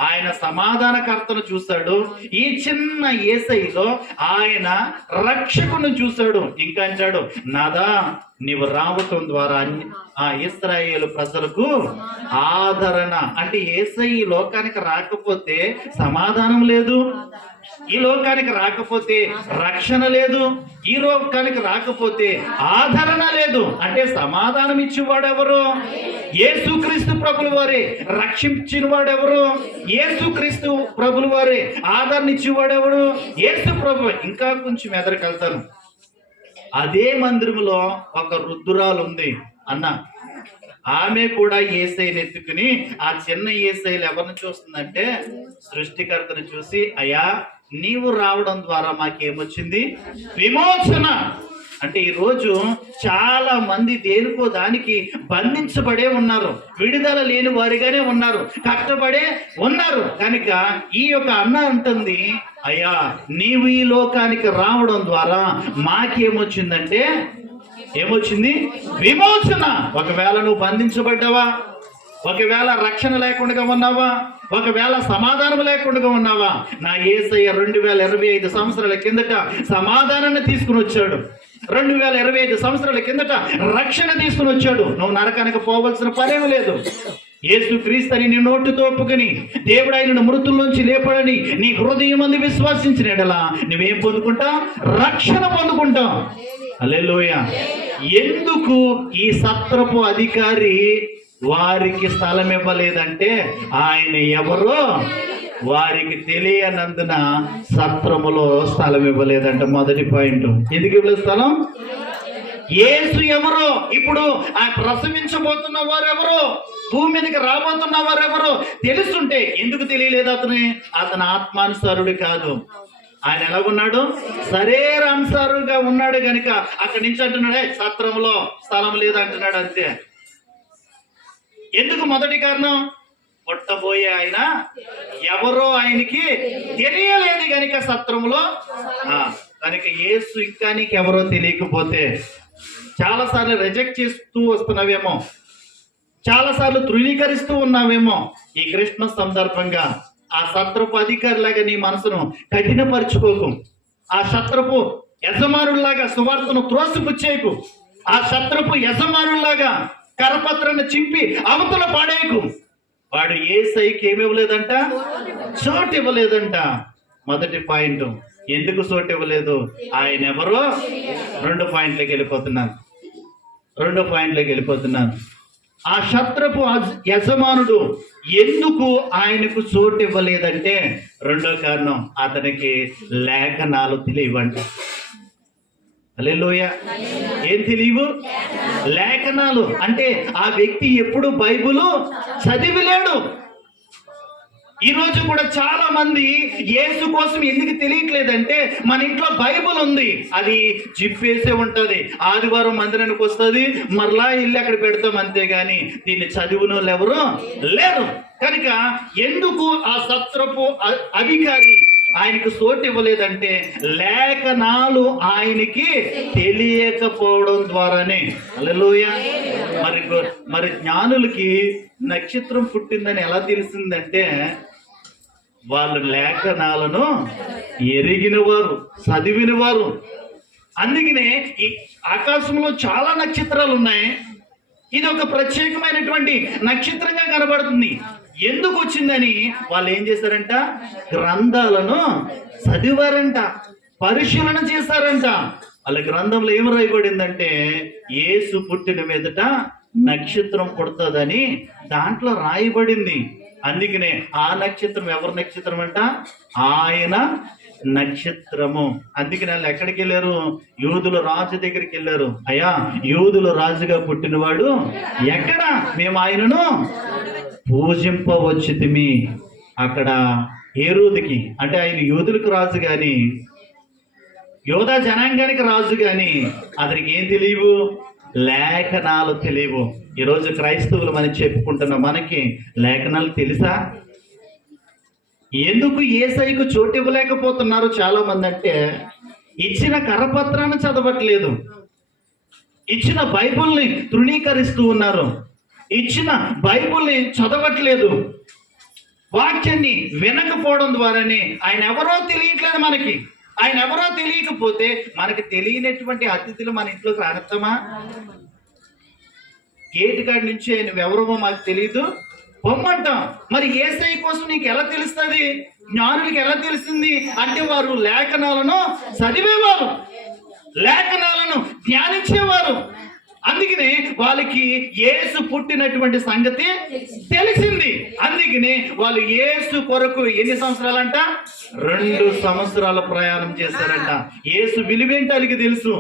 ఆయన సమాధానకర్తను చూశాడు, ఈ చిన్న యేసయ్యలో ఆయన రక్షకును చూశాడు. ఇంకా అంటాడు, నాదా నీవు రావటం ద్వారా ఆ ఇశ్రాయేలు ప్రజలకు ఆదరణ. అంటే యేసయ్య ఈ లోకానికి రాకపోతే సమాధానం లేదు, ఈ లోకానికి రాకపోతే రక్షణ లేదు, ఈ లోకానికి రాకపోతే ఆదరణ లేదు. అంటే సమాధానం ఇచ్చేవాడెవరు? యేసుక్రీస్తు ప్రభుల వారే. రక్షించిన వాడెవరు? యేసుక్రీస్తు ప్రభుల వారే. ఆదరణ ఇచ్చేవాడెవరు? యేసు ప్రభు. ఇంకా కొంచెం ఎదరికెళ్తాను. అదే మందిరంలో ఒక వృద్ధురాలు ఉంది అన్న. ఆమె కూడా యేసయ్యను ఎత్తుకుని ఆ చిన్న యేసయ్యలు ఎవరిని చూస్తుందంటే సృష్టికర్తను చూసి, అయ్యా నీవు రావడం ద్వారా మాకేమొచ్చింది? విమోచన. అంటే ఈరోజు చాలా మంది దేనికో దానికి బంధించబడే ఉన్నారు, విడుదల లేని వారిగానే ఉన్నారు, కష్టపడే ఉన్నారు. కనుక ఈ యొక్క అన్న అంటుంది, అయ్యా నీవు ఈ లోకానికి రావడం ద్వారా మాకేమొచ్చిందంటే ఏమొచ్చింది? విమోచన. ఒకవేళ నువ్వు బంధించబడ్డావా, ఒకవేళ రక్షణ లేకుండా ఉన్నావా, ఒకవేళ సమాధానం లేకుండా ఉన్నావా, నా యేసయ్య 2025 సంవత్సరాల కిందట సమాధానాన్ని తీసుకుని వచ్చాడు. 2025 సంవత్సరాల కిందట రక్షణ తీసుకుని వచ్చాడు. నువ్వు నరకానికి పోవలసిన పనేం లేదు. యేసు క్రీస్తుని నీ నోటితో ఒప్పుకొని దేవుడు ఆయనను మృతుల్లోంచి లేపడని నీ హృదయం అందు విశ్వాసించిన ఎడలా నువ్వేం పొందుకుంటావు? రక్షణ పొందుకుంటావు. హల్లెలూయా. ఎందుకు ఈ సత్రపు అధికారి వారికి స్థలం ఇవ్వలేదంటే ఆయన ఎవరో వారికి తెలియనందున సత్రములో స్థలం ఇవ్వలేదంట. మొదటి పాయింట్. ఎందుకు ఇవ్వలేదు స్థలం? యేసు ఎవరో, ఇప్పుడు ఆ ప్రసవించబోతున్న వారెవరో, భూమి మీదకి రాబోతున్న వారెవరో తెలుసుంటే ఎందుకు తెలియలేదు? అతను ఆత్మానుసారుడు కాదు. ఆయన ఎలాగున్నాడు? శరీరానుసారుగా ఉన్నాడు. కనుక అక్కడి నుంచి అంటున్నాడే సత్రంలో స్థలం లేదు అంటున్నాడు. అంతే. ఎందుకు? మొదటి కారణం, పుట్టబోయే ఆయన ఎవరో ఆయనకి తెలియలేదు కనుక సత్రంలో. కనుక యేసు ఇంకా నీకు ఎవరో తెలియకపోతే చాలాసార్లు రిజెక్ట్ చేస్తూ వస్తున్నావేమో, చాలాసార్లు తృణీకరిస్తూ ఉన్నావేమో. ఈ క్రిస్మస్ సందర్భంగా ఆ సత్రపు అధికారిలాగా నీ మనసును కఠినపరుచుకోకు. ఆ సత్రపు యజమానుల్లాగా సువార్తను త్రోసిపుచ్చేయకు. ఆ సత్రపు యజమానుల్లాగా కరపత్రాన్ని చింపి అవతల పాడేయకు. వాడు యేసయ్యకి ఏమి ఇవ్వలేదంట? చోటు ఇవ్వలేదంట. మొదటి పాయింట్. ఎందుకు చోటు ఇవ్వలేదు? ఆయన ఎవరో? 2 పాయింట్లోకి వెళ్ళిపోతున్నాను. ఆ శత్రుపు యజమానుడు ఎందుకు ఆయనకు చోటు ఇవ్వలేదంటే రెండో కారణం, అతనికి లేఖనాలు తెలియవంట. హల్లెలూయా. ఏం తెలియవు? లేఖనాలు. అంటే ఆ వ్యక్తి ఎప్పుడు బైబిలు చదివిలేడు. ఈ రోజు కూడా చాలా మంది యేసు కోసం ఎందుకు తెలియట్లేదంటే, మన ఇంట్లో బైబిల్ ఉంది, అది జిప్పేసే ఉంటది, ఆదివారం మందిరానికి వస్తుంది, మరలా ఇల్లు అక్కడ పెడతాం, అంతేగాని దీన్ని చదివిన వాళ్ళు ఎవరు లేరు. కనుక ఎందుకు ఆ సత్రపు అధికారి ఆయనకు చోటు ఇవ్వలేదంటే లేఖనాలు ఆయనకి తెలియకపోవడం ద్వారానే. హల్లెలూయా. మరి జ్ఞానులకి నక్షత్రం పుట్టిందని ఎలా తెలిసిందంటే, వాళ్ళు లేఖనాలను ఎరిగినవారు, చదివినవారు. అందుకనే ఈ ఆకాశంలో చాలా నక్షత్రాలు ఉన్నాయి, ఇది ఒక ప్రత్యేకమైనటువంటి నక్షత్రంగా కనబడుతుంది. ఎందుకు వచ్చిందని వాళ్ళు ఏం చేశారంట? గ్రంథాలను చదివారంట, పరిశీలన చేశారంట. వాళ్ళ గ్రంథంలో ఏం రాయబడిందంటే, యేసు పుట్టిన మీదట నక్షత్రం పుడుతుందని దాంట్లో రాయబడింది. అందుకనే ఆ నక్షత్రం ఎవరి నక్షత్రం అంట? ఆయన నక్షత్రము. అందుకే వాళ్ళు ఎక్కడికి వెళ్ళారు? యూదుల రాజు దగ్గరికి వెళ్ళారు. అయ్యా, యూదుల రాజుగా పుట్టినవాడు ఎక్కడ? మేము ఆయనను పూజింపవచ్చుతిమి. అక్కడ హేరోదుకి, అంటే ఆయన యూదులకు రాజు గాని యోధా జనాంగానికి రాజు గాని అతనికి ఏం తెలియవు? లేఖనాలు తెలియవు. ఈరోజు క్రైస్తవులు మనం చెప్పుకుంటున్న మనకి లేఖనాలు తెలుసా? ఎందుకు యేసయ్యకు చోటు ఇవ్వలేకపోతున్నారు చాలా మంది అంటే, ఇచ్చిన కరపత్రాన్ని చదవట్లేదు, ఇచ్చిన బైబుల్ని తృణీకరిస్తూ ఉన్నారు, ఇచ్చిన బైబుల్ని చదవట్లేదు, వాక్యాన్ని వినకపోవడం ద్వారానే ఆయన ఎవరో తెలియట్లేదు మనకి. ఆయన ఎవరో తెలియకపోతే మనకి తెలియనటువంటి అతిథులు మన ఇంట్లోకి రాగత్తమా? గేటు కాడి నుంచి ఆయన ఎవరో మాకు తెలియదు పొమ్మంటాం. మరి యేసయ్య కోసం నీకు ఎలా తెలుస్తుంది? జ్ఞానులకి ఎలా తెలిసింది అంటే వారు లేఖనాలను చదివేవారు, లేఖనాలను ధ్యానించేవారు. అందుకనే వాళ్ళకి యేసు పుట్టినటువంటి సంగతి తెలిసింది. అందుకనే వాళ్ళు యేసు కొరకు ఎన్ని సంవత్సరాలంట? 2 సంవత్సరాల ప్రయాణం చేశారంట. యేసు విలువేంటి వాళ్ళకి తెలుసు.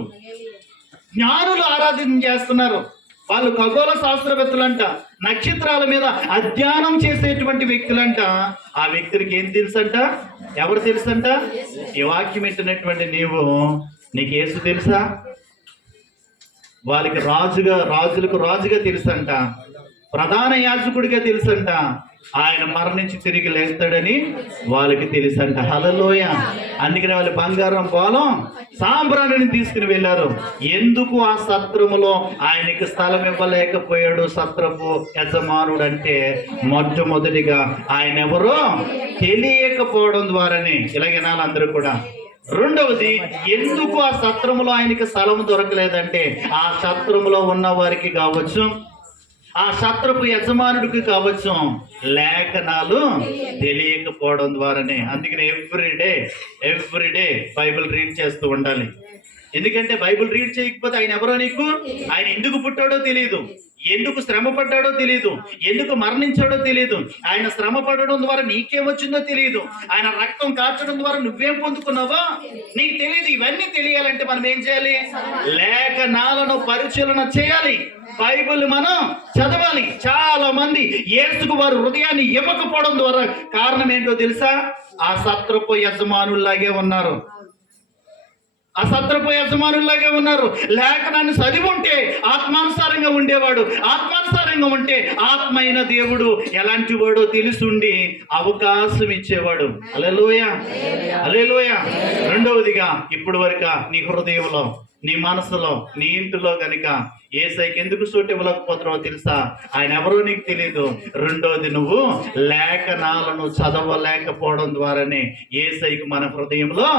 జ్ఞానులు ఆరాధన చేస్తున్నారు. వాళ్ళు ఖగోళ శాస్త్రవేత్తలంట, నక్షత్రాల మీద అధ్యయనం చేసేటువంటి వ్యక్తులంట. ఆ వ్యక్తులకి ఏం తెలుసంట? ఎవరు తెలుసంట? ఈ వాక్యం వింటున్నటువంటి నీకు యేసు తెలుసా? వాళ్ళకి రాజులకు రాజుగా తెలుసంట, ప్రధాన యాజకుడిగా తెలుసంట, ఆయన మరణించి తిరిగి లేస్తాడని వాళ్ళకి తెలుసంట. హల్లెలూయా. అందుకని వాళ్ళు బంగారం పోలం సాంబ్రాణిని తీసుకుని వెళ్ళారు. ఎందుకు ఆ సత్రములో ఆయనకి స్థలం ఇవ్వలేకపోయాడు సత్రపు యజమానుడు అంటే, మొట్టమొదటిగా ఆయన ఎవరో తెలియకపోవడం ద్వారానే. ఇలాగేనాలి అందరూ కూడా. రెండవది, ఎందుకు ఆ సత్రములో ఆయనకి స్థలం దొరకలేదంటే, ఆ సత్రములో ఉన్న వారికి కావచ్చు, ఆ సత్రపు యజమానుడికి కావచ్చు, లేఖనాలు తెలియకపోవడం ద్వారానే. అందుకని ఎవ్రీడే బైబిల్ రీడ్ చేస్తూ ఉండాలి. ఎందుకంటే బైబిల్ రీడ్ చేయకపోతే ఆయన ఎవరో నీకు, ఆయన ఎందుకు పుట్టాడో తెలియదు, ఎందుకు శ్రమ పడ్డాడో తెలియదు, ఎందుకు మరణించాడో తెలియదు, ఆయన శ్రమ పడడం ద్వారా నీకేమొచ్చిందో తెలియదు, ఆయన రక్తం కార్చడం ద్వారా నువ్వేం పొందుకున్నావో నీకు తెలియదు. ఇవన్నీ తెలియాలంటే మనం ఏం చేయాలి? లేఖనాలను పరిశీలన చేయాలి, బైబిల్ మనం చదవాలి. చాలా మంది యేసుకు వారు హృదయాన్ని ఇవ్వకపోవడం ద్వారా కారణం ఏంటో తెలుసా? ఆ సత్రపు యజమానుల్లాగే ఉన్నారు, ఆ సత్రపు యజమానుల్లాగే ఉన్నారు. లేఖనాన్ని చదివి ఉంటే ఆత్మానుసారంగా ఉండేవాడు, ఆత్మానుసారంగా ఉంటే ఆత్మ అయిన దేవుడు ఎలాంటి వాడో తెలుసుండి అవకాశం ఇచ్చేవాడు. హల్లెలూయా, హల్లెలూయా. రెండవదిగా, ఇప్పుడు వరకు నీ హృదయంలో, నీ మనసులో, నీ ఇంటిలో కనుక యేసయ్యకి ఎందుకు చోటు ఇవ్వలేకపోతున్నావో తెలుసా? ఆయన ఎవరో నీకు తెలియదు. రెండోది, నువ్వు లేఖనాలను చదవలేకపోవడం ద్వారానే యేసయ్యకి మన హృదయంలో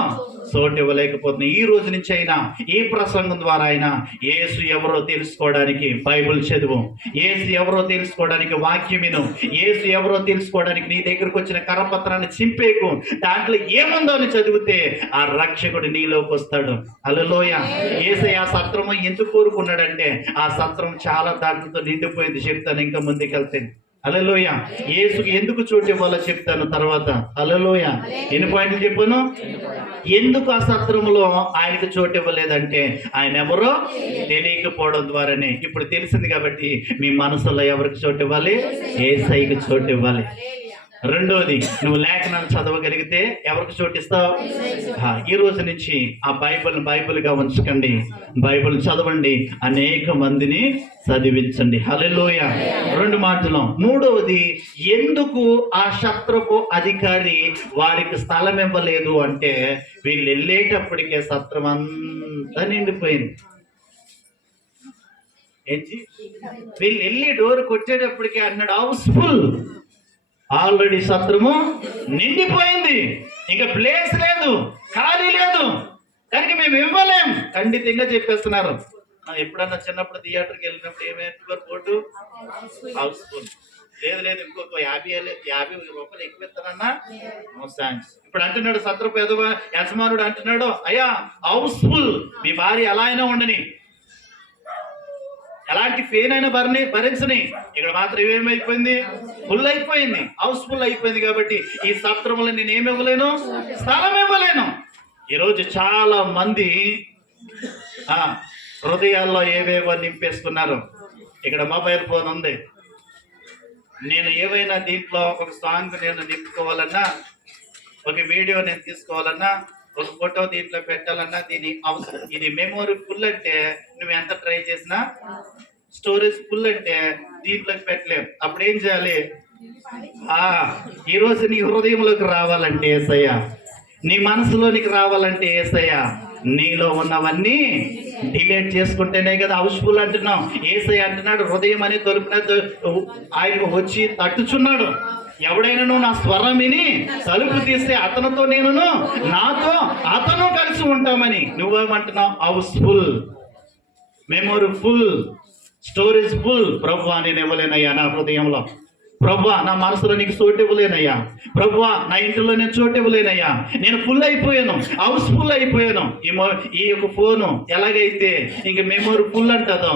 చోటు ఇవ్వలేకపోతున్నాయి. ఈ రోజు నుంచి అయినా, ఈ ప్రసంగం ద్వారా అయినా యేసు ఎవరో తెలుసుకోవడానికి బైబిల్ చదువు, యేసు ఎవరో తెలుసుకోవడానికి వాక్యం విను, యేసు ఎవరో తెలుసుకోవడానికి నీ దగ్గరకు వచ్చిన కరపత్రాన్ని చింపేకు, దాంట్లో ఏముందో అని చదివితే ఆ రక్షకుడు నీలోకి వస్తాడు. హల్లెలూయా. యేసయ్య ఆ సత్రము ఎందుకు కోరుకున్నాడంటే, ఆ సత్రం చాలా దాంట్లతో నిండిపోయింది. చెప్తాను ఇంకా ముందుకెళ్తే. హల్లెలూయా. యేసుకి ఎందుకు చోటు ఇవ్వాలో చెప్తాను తర్వాత. హల్లెలూయా. ఎన్ని పాయింట్లు చెప్పాను? ఎందుకు ఆ సత్రములో ఆయనకు చోటు ఇవ్వలేదంటే, ఆయన ఎవరో తెలియకపోవడం ద్వారానే. ఇప్పుడు తెలిసింది కాబట్టి మీ మనసులో ఎవరికి చోటు ఇవ్వాలి? యేసయ్యకి చోటు ఇవ్వాలి. రెండోది, నువ్వు లేఖనాలు చదవగలిగితే ఎవరికి చోటిస్తావు? ఈ రోజు నుంచి ఆ బైబిల్గా ఉంచకండి, బైబిల్ చదవండి, అనేక మందిని చదివించండి. హల్లెలూయా. 2 మాటలు. మూడవది, ఎందుకు ఆ సత్రపు అధికారి వారికి స్థలం ఇవ్వలేదు అంటే, వీళ్ళు వెళ్ళేటప్పటికే సత్రం అంతా నిండిపోయింది. ఏంటి? వీళ్ళు వెళ్ళి డోర్ కొట్టేటప్పటికే అన్నాడు హౌస్ఫుల్. ఆల్రెడీ సత్రము నిండిపోయింది, ఇంకా ప్లేస్ లేదు, ఖాళీ లేదు, దానికి మేము ఇవ్వలేం ఖండితంగా చెప్పేస్తున్నారు. ఎప్పుడన్నా చిన్నప్పుడు థియేటర్కి వెళ్ళినప్పుడు ఏమేమి బోర్డు? హౌస్ఫుల్. లేదు ఇంకొక 50 రూపాయలు ఎక్కువ ఇస్తానన్నా, నో థాంక్స్. ఇప్పుడు అంటున్నాడు సత్రపు యజమానుడు అంటున్నాడు, అయ్యా హౌస్ఫుల్, మీ భార్య ఎలా అయినా ఉండని, ఎలాంటి పెయిన్ అయినా భరించని. ఇక్కడ మాత్రం ఏమైపోయింది? ఫుల్ అయిపోయింది, హౌస్ ఫుల్ అయిపోయింది. కాబట్టి ఈ సత్రంలో నేను ఏమి ఇవ్వలేను? స్థలం ఇవ్వలేను. ఈరోజు చాలా మంది హృదయాల్లో ఏవేవో నింపేస్తున్నారు. ఇక్కడ మొబైల్ ఫోన్ ఉంది, నేను ఏవైనా దీంట్లో ఒక సాంగ్ నేను నింపుకోవాలన్నా, ఒక వీడియో నేను తీసుకోవాలన్నా, ఒక ఫోటో దీంట్లో పెట్టాలన్నా దీని అవసరం. ఇది మెమొరీ ఫుల్ అంటే నువ్వు ఎంత ట్రై చేసినా, స్టోరేజ్ ఫుల్ అంటే దీంట్లోకి పెట్టలేవు. అప్పుడు ఏం చేయాలి? ఈరోజు నీ హృదయంలోకి రావాలంటే యేసయ్య, నీ మనసులోనికి రావాలంటే యేసయ్య, నీలో ఉన్నవన్నీ డిలీట్ చేసుకుంటేనే కదా హౌస్ఫుల్ అంటున్నాం. యేసయ్య అంటున్నాడు, హృదయం అనే తలుపున ఆయనకు వచ్చి తట్టుచున్నాడు. ఎవడైనా నా స్వరం విని తలుపు తీస్తే అతనితో నేనును, నాతో అతను కలిసి ఉంటామని. నువ్వేమంటున్నావు? House full, memory full, storage full. ప్రభువా నేను ఇవ్వలేనయ్యా నా హృదయంలో, ప్రభువా నా మనసులో నీకు చోటు ఇవ్వలేనయ్యా, ప్రభువా నా ఇంటిలో నేను చోటు ఇవ్వలేనయ్యా, నేను ఫుల్ అయిపోయాను, హౌస్ ఫుల్ అయిపోయాను. ఈ యొక్క ఫోను ఎలాగైతే ఇంక మెమొరీ ఫుల్ అంటుందో,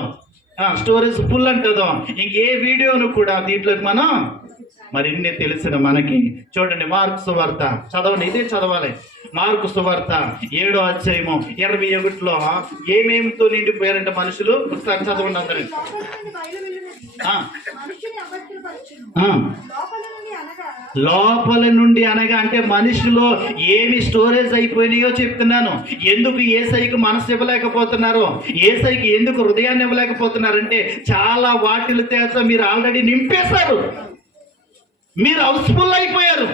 స్టోరేజ్ ఫుల్ అంటుందో, ఇంకే వీడియోను కూడా దీంట్లోకి మనం మరిన్ని తెలిసిన మనకి. చూడండి మార్కు సువార్త చదవండి, ఇదే చదవాలి. మార్కు సువార్త 7వ అధ్యాయము 21లో ఏమేమితో నిండిపోయారంటే మనుషులు. ఒకసారి చదవండి అందరూ. లోపల నుండి అనగా అంటే మనిషిలో ఏమి స్టోరేజ్ అయిపోయినాయో చెప్తున్నాను. ఎందుకు యేసయ్యకు మనసు ఇవ్వలేకపోతున్నారు, యేసయ్యకి ఎందుకు హృదయాన్ని ఇవ్వలేకపోతున్నారంటే చాలా వాటిల చేత మీరు ఆల్రెడీ నింపేశారు. మీరు హౌస్ఫుల్ అయిపోయారు,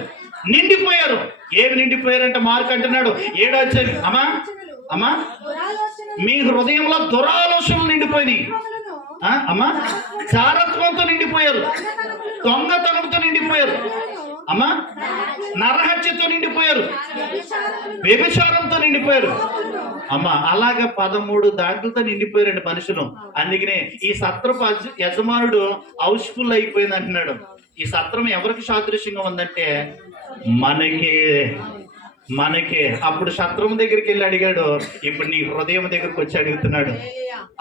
నిండిపోయారు. ఏమి నిండిపోయారంటే మార్క్ అంటున్నాడు 7వ అధ్యాయం, అమ్మా మీ హృదయంలో దురాలోచనలు నిండిపోయినాయి. అమ్మా చారత్వంతో నిండిపోయారు, దొంగతనంతో నిండిపోయారు, అమ్మా నరహత్యతో నిండిపోయారు, వ్యభిచారంతో నిండిపోయారు. అమ్మా అలాగా 13 దాంట్లతో నిండిపోయారండి మనుషులు. అందుకనే ఈ సత్రపు యజమానుడు హౌస్ఫుల్ అయిపోయింది అంటున్నాడు. ఈ సత్రం ఎవరికి సాదృశ్యంగా ఉందంటే మనకే. అప్పుడు సత్రం దగ్గరికి వెళ్ళి అడిగాడు, ఇప్పుడు నీ హృదయం దగ్గరికి వచ్చి అడుగుతున్నాడు.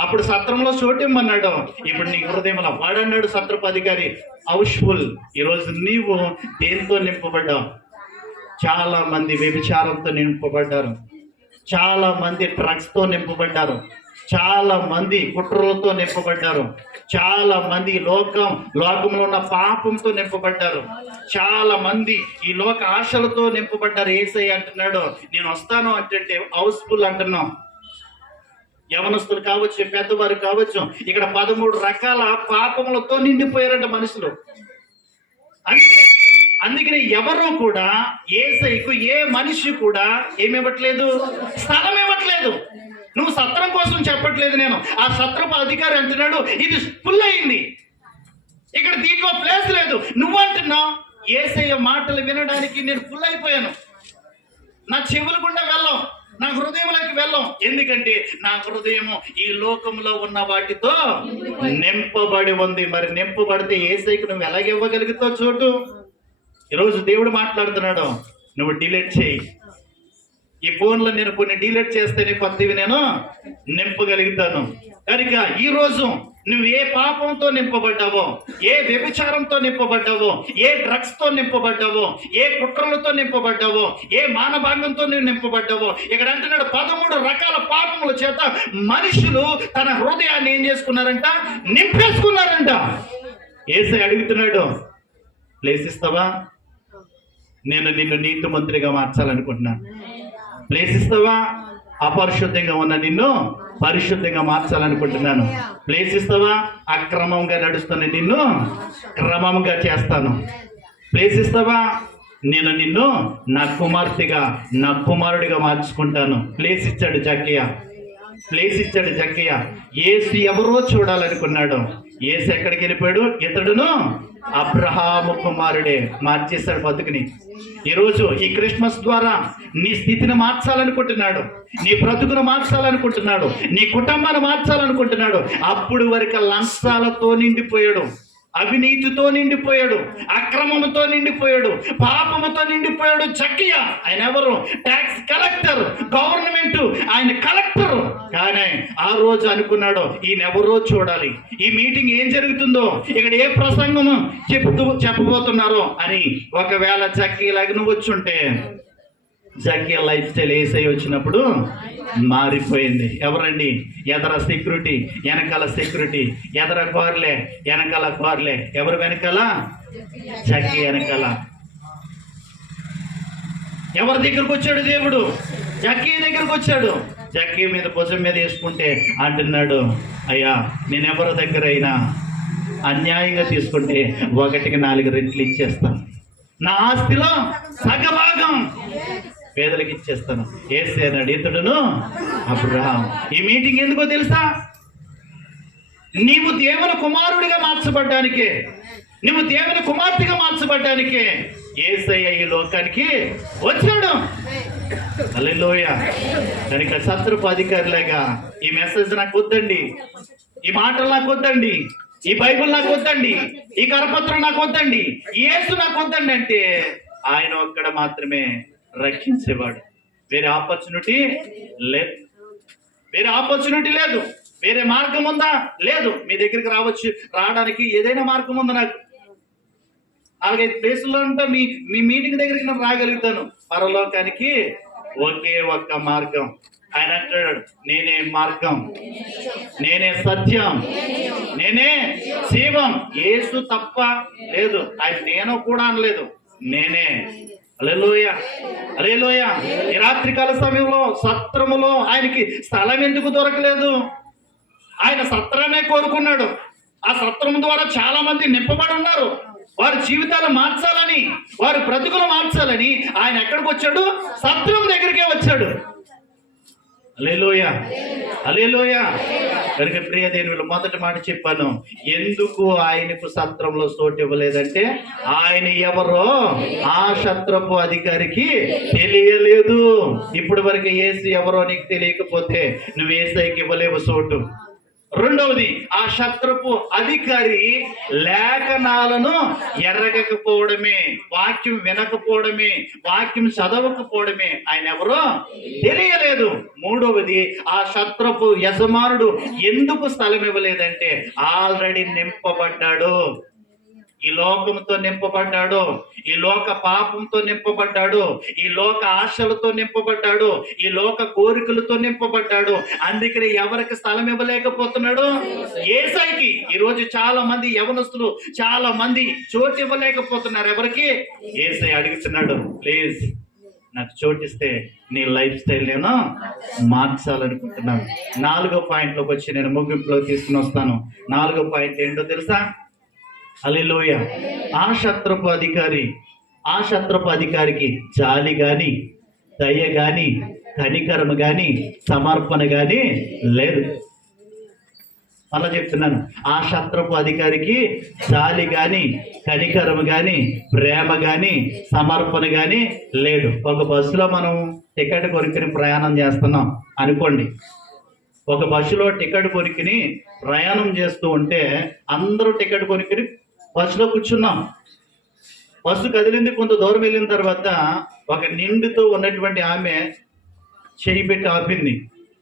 అప్పుడు సత్రంలో చోటిమ్మన్నాడు, ఇప్పుడు నీ హృదయంలో వాడన్నాడు సత్రపు అధికారి హౌస్ఫుల్. ఈరోజు నీవు దేంతో నింపబడ్డావు? చాలా మంది వ్యభిచారంతో నింపబడ్డారు, చాలా మంది డ్రగ్స్తో నింపబడ్డారు, చాలా మంది కుట్రలతో నింపబడ్డారు, చాలా మంది లోకంలో ఉన్న పాపంతో నింపబడ్డారు, చాలా మంది ఈ లోక ఆశలతో నింపబడ్డారు. యేసయ్య అంటున్నాడు నేను వస్తాను అంటే హౌస్ఫుల్ అంటున్నాం. యవనస్తులు కావచ్చు, పెద్దవారు కావచ్చు, ఇక్కడ 13 రకాల పాపములతో నిండిపోయారంట మనుషులు. అందుకని ఎవరు కూడా యేసయ్యకు ఏ మనిషి కూడా ఏమివ్వట్లేదు? స్థలం ఇవ్వట్లేదు. నువ్వు సత్రం కోసం చెప్పట్లేదు నేను. ఆ సత్రపు అధికారి అంటున్నాడు ఇది ఫుల్ అయింది, ఇక్కడ దీంట్లో ప్లేస్ లేదు. నువ్వు అంటున్నావు యేసయ్య మాటలు వినడానికి నేను ఫుల్ అయిపోయాను, నా చెవుల గుండా వెళ్ళం, నా హృదయంలోకి వెళ్ళం. ఎందుకంటే నా హృదయము ఈ లోకంలో ఉన్న వాటితో నింపబడి ఉంది. మరి నింపబడితే యేసయ్యకు నువ్వు ఎలాగివ్వగలుగుతావు చోటు? ఈరోజు దేవుడు మాట్లాడుతున్నాడు, నువ్వు డిలీట్ చేయి. ఈ ఫోన్లో నేను కొన్ని డిలీట్ చేస్తేనే కొత్తవి నేను నింపగలుగుతాను. కనుక ఈరోజు నువ్వు ఏ పాపంతో నింపబడ్డావో, ఏ వ్యభిచారంతో నింపబడ్డావో, ఏ డ్రగ్స్తో నింపబడ్డావో, ఏ కుట్రలతో నింపబడ్డావో, ఏ మానభంగంతో నువ్వు నింపబడ్డావో, ఇక్కడ అంటున్నాడు 13 రకాల పాపముల చేత మనుషులు తన హృదయాన్ని ఏం చేసుకున్నారంట? నింపేసుకున్నారంట. యేసయ్య అడుగుతున్నాడు ప్లేస్ ఇస్తావా? నేను నిన్ను నీతిమంతుడిగా మార్చాలనుకుంటున్నాను. ప్లేస్ ఇస్తావా? అపరిశుద్ధంగా ఉన్న నిన్ను పరిశుద్ధంగా మార్చాలనుకుంటున్నాను. ప్లేస్ ఇస్తావా? అక్రమంగా నడుస్తున్న నిన్ను క్రమంగా చేస్తాను. ప్లేస్ ఇస్తావా? నేను నిన్ను నా కుమార్తెగా, నా కుమారుడిగా మార్చుకుంటాను. ప్లేస్ ఇచ్చాడు జక్కయ్య, ప్లేస్ ఇచ్చాడు జక్కయ్య. యేసు ఎవరో చూడాలనుకున్నాడు. యేసు ఎక్కడికి వెళ్ళిపోయాడు? ఇతడును అబ్రహాము కుమారుడే. మార్చేశాడు బతుకుని. ఈరోజు ఈ క్రిస్మస్ ద్వారా నీ స్థితిని మార్చాలనుకుంటున్నాడు, నీ బ్రతుకును మార్చాలనుకుంటున్నాడు, నీ కుటుంబాన్ని మార్చాలనుకుంటున్నాడు. అప్పుడు వరకు లంచాలతో నిండిపోయాడు, అవినీతితో నిండిపోయాడు, అక్రమముతో నిండిపోయాడు, పాపముతో నిండిపోయాడు జక్కయ్య. ఆయన ఎవరు? ట్యాక్స్ కలెక్టర్, గవర్నమెంట్ ఆయన కలెక్టర్. కానీ ఆ రోజు అనుకున్నాడు, ఈయనెవరో చూడాలి, ఈ మీటింగ్ ఏం జరుగుతుందో, ఇక్కడ ఏ ప్రసంగము చెప్పబోతున్నారో అని. ఒకవేళ జక్కయ్యలాగా నువ్వు వచ్చుంటే, జక్కయ్య లైఫ్ స్టైల్ ఏసై వచ్చినప్పుడు మారిపోయింది. ఎవరండి? ఎదర సెక్యూరిటీ, వెనకాల సెక్యూరిటీ, ఎదర కార్లే, వెనకాల కార్లే. ఎవరు వెనకాల? జక్కయ్య వెనకాల. ఎవరి దగ్గరకు వచ్చాడు దేవుడు? జక్కయ్య దగ్గరకు వచ్చాడు. జక్కయ్య మీద భుజం మీద వేసుకుంటే అంటున్నాడు, అయ్యా నేను ఎవరి దగ్గర అయినా అన్యాయంగా తీసుకుంటే 1కి 4 రెట్లు ఇచ్చేస్తాను, నా ఆస్తిలో సగభాగం పేదలకు ఇచ్చేస్తాను. యేసే అన్నాడు, ఇతడును అబ్రహాం. ఈ మీటింగ్ ఎందుకో తెలుసా? నీవు దేవుని కుమారుడిగా మార్చబడ్డానికే, నువ్వు దేవుని కుమార్తెగా మార్చబడ్డానికే యేసయ్య ఈ లోకానికి వచ్చాడు. హల్లెలూయా. కనుక శత్రుపు అధికారులేగా ఈ మెసేజ్ నాకు వద్దండి, ఈ మాటలు నాకు వద్దండి, ఈ బైబిల్ నాకు వద్దండి, ఈ కరపత్రం నాకు వద్దండి, యేసు నాకు వద్దండి అంటే ఆయన ఒక్కడ మాత్రమే రక్షించేవాడు. వేరే ఆపర్చునిటీ లేదు, వేరే ఆపర్చునిటీ లేదు. వేరే మార్గం ఉందా? లేదు. మీ దగ్గరికి రావడానికి ఏదైనా మార్గం ఉందా? నాకు 4-5 ప్లేసుల్లో ఉంటే మీ మీటింగ్ దగ్గరికి నేను రాగలుగుతాను. పరలోకానికి ఒకే ఒక్క మార్గం. ఆయన అంటాడు, నేనే మార్గం, నేనే సత్యం, నేనే జీవం. యేసు తప్ప లేదు. ఆయన నేను కూడా అనలేదు, నేనే. హల్లెలూయా, హల్లెలూయా. ఈ రాత్రికాల సమయంలో సత్రములో ఆయనకి స్థలం ఎందుకు దొరకలేదు? ఆయన సత్రాన్ని కోరుకున్నాడు. ఆ సత్రం ద్వారా చాలా మంది నింపబడి ఉన్నారు. వారి జీవితాలు మార్చాలని, వారి బ్రతుకులు మార్చాలని ఆయన ఎక్కడికి వచ్చాడు? సత్రం దగ్గరికే వచ్చాడు. హల్లెలూయా, హల్లెలూయా. కనుక ప్రియ దేవుని మొదటి మాట చెప్పాను, ఎందుకు ఆయనకు సత్రంలో చోటు ఇవ్వలేదంటే ఆయన ఎవరో ఆ సత్రపు అధికారికి తెలియలేదు. ఇప్పటి వరకు యేసు ఎవరో నీకు తెలియకపోతే నువ్వు యేసయ్యకి ఇవ్వలేవు చోటు. రెండవది, ఆ శత్రుపు అధికారి లేఖనాలను ఎరగకపోవడమే, వాక్యం వినకపోవడమే, వాక్యం చదవకపోవడమే ఆయన ఎవరో తెలియలేదు. మూడవది, ఆ శత్రుపు యజమానుడు ఎందుకు స్థలం ఇవ్వలేదంటే ఆల్రెడీ నింపబడ్డాడు. ఈ లోకంతో నింపబడ్డాడు, ఈ లోక పాపంతో నింపబడ్డాడు, ఈ లోక ఆశలతో నింపబడ్డాడు, ఈ లోక కోరికలతో నింపబడ్డాడు. అందుకని ఎవరికి స్థలం ఇవ్వలేకపోతున్నాడు? యేసయ్యకి. ఈరోజు చాలా మంది యవనస్తులు చాలా మంది చోటు ఇవ్వలేకపోతున్నారు. ఎవరికి? యేసయ్య అడుగుతున్నాడు, ప్లీజ్ నాకు చోటిస్తే నీ లైఫ్ స్టైల్ నేను మార్చాలనుకుంటున్నాను. 4వ పాయింట్లోకి వచ్చి నేను ముగింపులో తీసుకుని వస్తాను. 4వ పాయింట్ ఏంటో తెలుసా? హల్లెలూయా. ఆ శత్రుపు అధికారికి జాలి గాని, దయ గాని, కనికరము గాని, సమర్పణ గాని లేదు. మళ్ళా చెప్తున్నాను, ఆ శత్రుపు అధికారికి జాలి గాని, కనికరము గాని, ప్రేమ గాని, సమర్పణ గాని లేదు. ఒక బస్సులో మనం టికెట్ కొనుక్కుని ప్రయాణం చేస్తున్నాం అనుకోండి. ఒక బస్సులో టికెట్ కొనుక్కుని ప్రయాణం చేస్తూ ఉంటే అందరూ టికెట్ కొనుక్కుని బస్సులో కూర్చున్నాం. బస్సు కదిలింది, కొంత దూరం వెళ్ళిన తర్వాత ఒక నిండుతో ఉన్నటువంటి ఆమె చేయి పెట్టి ఆపింది.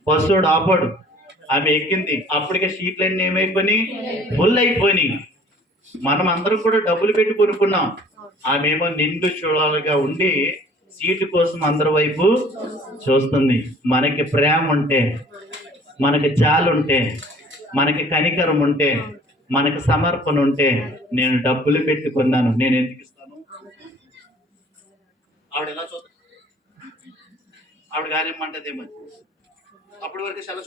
బస్సుడు ఆపాడు, ఆమె ఎక్కింది. అప్పటికే సీట్లన్నీ ఏమైపోయినాయి? ఫుల్ అయిపోయినాయి. మనం అందరం కూడా డబ్బులు పెట్టి కొనుక్కున్నాం. ఆమె ఏమో నిండు చూడాలిగా ఉండి సీటు కోసం అందరి వైపు చూస్తుంది. మనకి ప్రేమ ఉంటే, మనకి జాలి ఉంటే, మనకి కనికరం ఉంటే, మనకి సమర్పణ ఉంటే, నేను డబ్బులు పెట్టుకున్నాను, నేను ఎందుకు ఇస్తాను? ఆవిడ ఎలా చూద్దాం, ఆవిడ గారేమంటదేమో. అప్పటి వరకు సెల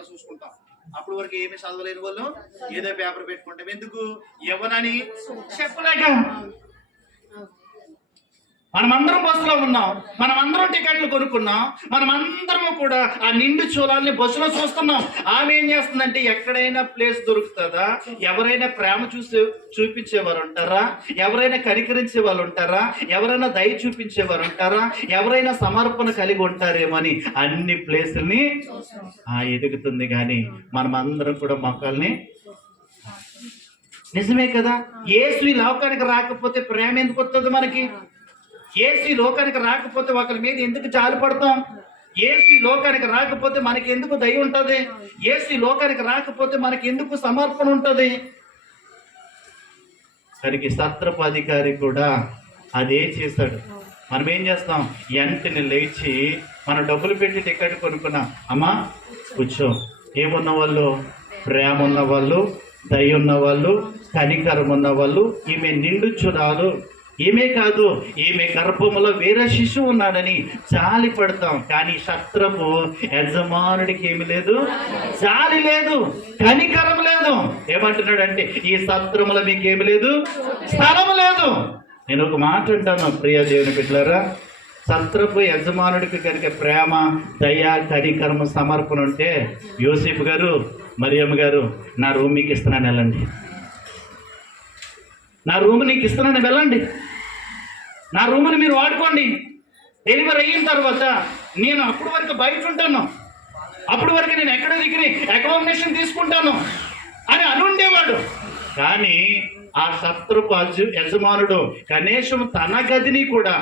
చూసుకుంటాం. అప్పటి వరకు ఏమీ చదవలేని వాళ్ళు ఏదో పేపర్ పెట్టుకుంటాం. ఎందుకు? ఎవరని చెప్పలేక. మనమందరం బస్సులో ఉన్నాం, మనమందరం టికెట్లు కొనుక్కున్నాం, మనమందరము కూడా ఆ నిండు చూలాలని బస్సులో చూస్తున్నాం. ఆమె ఏం చేస్తుందంటే, ఎక్కడైనా ప్లేస్ దొరుకుతుందా? ఎవరైనా ప్రేమ చూపించేవారు ఉంటారా? ఎవరైనా కనికరించే వాళ్ళు ఉంటారా? ఎవరైనా దయ చూపించేవారు ఉంటారా? ఎవరైనా సమర్పణ కలిగి ఉంటారేమో అని అన్ని ప్లేసుల్ని ఎదుగుతుంది. కానీ మనమందరం కూడా మొక్కల్ని నిజమే కదా. యేసు ఈ లోకానికి రాకపోతే ప్రేమ ఎందుకు వస్తుంది మనకి? యేసు ఈ లోకానికి రాకపోతే ఒకరి మీద ఎందుకు జాలి పడతాం? యేసు ఈ లోకానికి రాకపోతే మనకి ఎందుకు దయ ఉంటుంది? యేసు ఈ లోకానికి రాకపోతే మనకి ఎందుకు సమర్పణ ఉంటుంది? కనుక సత్రపు అధికారి కూడా అదే చేశాడు. మనం ఏం చేస్తాం? వెంటనే లేచి మనం డబ్బులు పెట్టి టికెట్ కొనుక్కున్నాం, అమ్మా కూర్చో. ఏమున్న వాళ్ళు? ప్రేమ ఉన్న వాళ్ళు, దయ ఉన్న వాళ్ళు, కనికరం ఉన్న వాళ్ళు. ఈమె నిండుచురాలు, ఈమె కాదు, ఈమె గర్భములో వేరే శిశువు ఉన్నాడని జాలి పడతాం. కానీ సత్రపు యజమానుడికి ఏమి లేదు, జాలి లేదు, కనికరం లేదు. ఏమంటున్నాడంటే ఈ సత్రములో మీకేమి లేదు, స్థలం లేదు. నేను ఒక మాట అంటాను ప్రియ దేవుని బిడ్డలారా, సత్రపు యజమానుడికి కనుక ప్రేమ, దయ, కనికరం, సమర్పణ ఉంటే, యోసేపు గారు, మరియమ్మ గారు, నా రూమ్ మీకు ఇస్తున్నాను, వెళ్ళండి. నా రూమ్ నీకు ఇస్తున్నాను, వెళ్ళండి. నా రూమ్ని మీరు వాడుకోండి. డెలివరీ అయిన తర్వాత నేను అప్పటి వరకు బయట ఉంటాను, అప్పటి వరకు నేను ఎక్కడ దగ్గర అకామిడేషన్ తీసుకుంటాను అని అనుండేవాడు. కానీ ఆ సత్రపు యజమానుడు కనీసం తన గదిని కూడా,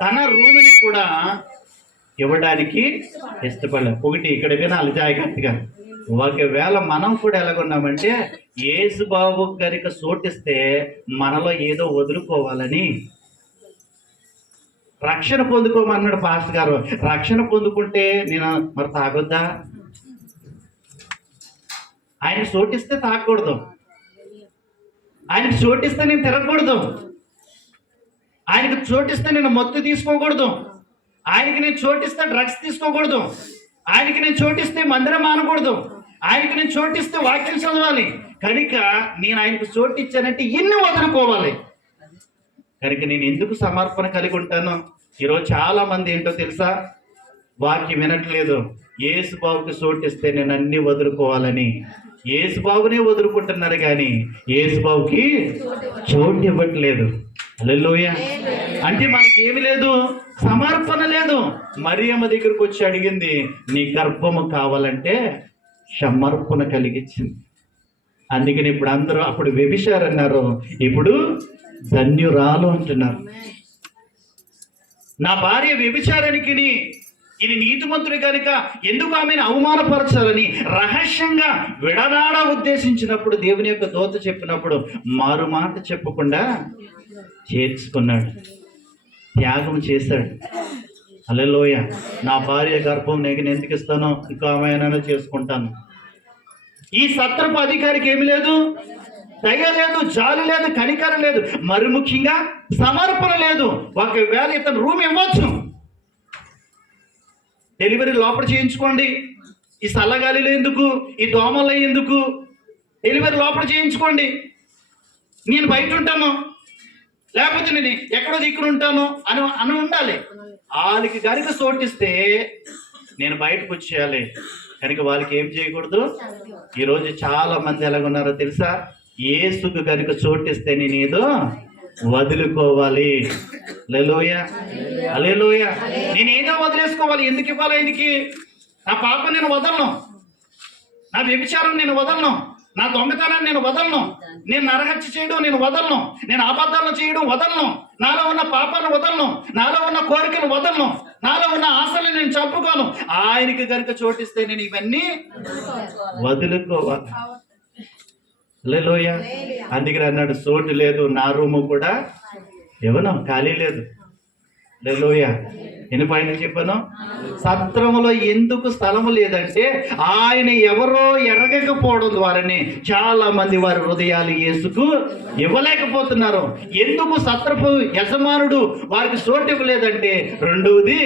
తన రూమ్ని కూడా ఇవ్వడానికి ఇష్టపడలేదు. ఒకటి ఇక్కడ వినాలి జాగ్రత్తగా. ఒకవేళ మనం కూడా ఎలాగున్నామంటే, యేసు బాబు గారికి చోటిస్తే మనలో ఏదో వదులుకోవాలని, రక్షణ పొందుకోమన్నాడు పాస్టర్ గారు. రక్షణ పొందుకుంటే నేను మరి తాగొద్దా? ఆయనకు చోటిస్తే తాగకూడదు, ఆయనకు చోటిస్తే నేను తిరగకూడదు, ఆయనకు చోటిస్తే నేను మత్తు తీసుకోకూడదు, ఆయనకి నేను చోటిస్తే డ్రగ్స్ తీసుకోకూడదు, ఆయనకి నేను చోటిస్తే మందిరం మానకూడదు, ఆయనకి నేను చోటిస్తే వాక్యం చదవాలి. కనుక నేను ఆయనకు చోటిచ్చానంటే ఎన్ని వదులుకోవాలి. కనుక నేను ఎందుకు సమర్పణ కలిగి ఉంటాను? ఈరోజు చాలా మంది ఏంటో తెలుసా, వాక్యం వినట్లేదు. యేసు బాబుకి చోటిస్తే నేను అన్ని వదులుకోవాలని యేసు బాబునే వదులుకుంటున్నారు, కానీ యేసు బాబుకి చోటు ఇవ్వట్లేదు. హల్లెలూయా. అంటే మనకేమి లేదు, సమర్పణ లేదు. మరియమ్మ దగ్గరకు వచ్చి అడిగింది, నీ గర్భము కావాలంటే సమర్పణ కలిగించింది. అందుకని ఇప్పుడు అందరూ, అప్పుడు వ్యభిచారన్నారు, ఇప్పుడు ధన్యురాలు అంటున్నారు. నా భార్య వ్యభిచారానికి ఇది నీతిమంతుడు కనుక ఎందుకు ఆమెను అవమానపరచాలని రహస్యంగా విడనాడ ఉద్దేశించినప్పుడు దేవుని యొక్క దూత చెప్పినప్పుడు మారు మాట చెప్పకుండా చేర్చుకున్నాడు, త్యాగం చేశాడు. హల్లెలూయ. నా భార్య గర్భం నేను ఎందుకు ఇస్తానో, ఇంకో ఆమెనైనా చేసుకుంటాను. ఈ సత్రపు అధికారికి ఏమి లేదు, దయ లేదు, జాలి లేదు, కనికరం లేదు, మరి ముఖ్యంగా సమర్పణ లేదు. ఒకవేళ ఇతను రూమ్ ఇవ్వచ్చు, డెలివరీ లోపల చేయించుకోండి, ఈ చల్లగాలిలో ఎందుకు, ఈ దోమల్లో ఎందుకు, డెలివరీ లోపల చేయించుకోండి, నేను బయట ఉంటాను, లేకపోతే నేను ఎక్కడో దిక్కున ఉంటాను అని ఉండాలి. వాళ్ళకి కనుక చోటిస్తే నేను బయటకు వచ్చేయాలి. కనుక వాళ్ళకి ఏం చేయకూడదు. ఈరోజు చాలా మంది ఎలాగున్నారో తెలుసా, యేసుకు కనుక చోటిస్తే నేను ఏదో వదులుకోవాలి. హల్లెలూయా, హల్లెలూయా. నేను ఏదో వదిలేసుకోవాలి. ఎందుకు ఇవ్వాలి ఆయనకి? నా పాపం నేను వదలను, నా వ్యభిచారం నేను వదలను, నా దొంగతనాన్ని నేను వదలను, నేను నరహత్య చేయడం నేను వదలను, నేను అబద్ధాలను చేయడం వదలను, నాలో ఉన్న పాపాన్ని వదలను, నాలో ఉన్న కోరికలు వదలను, నాలో ఉన్న ఆశలు నేను చంపుకోను. ఆయనకి కనుక చోటిస్తే నేను ఇవన్నీ వదులుకోవాలి. హల్లెలూయా. అందుకని అన్నాడు, చోటు లేదు, నా రూము కూడా ఇవ్వను, ఖాళీ లేదు. హల్లెలూయా. ఎన్ని పాయింట్లు చెప్పాను? సత్రములో ఎందుకు స్థలము లేదంటే ఆయన ఎవరో ఎరగకపోవడం ద్వారానే చాలా మంది వారి హృదయాలు యేసుకు ఇవ్వలేకపోతున్నారు. ఎందుకు సత్రపు యజమానుడు వారికి చోటు ఇవ్వలేదంటే, రెండవది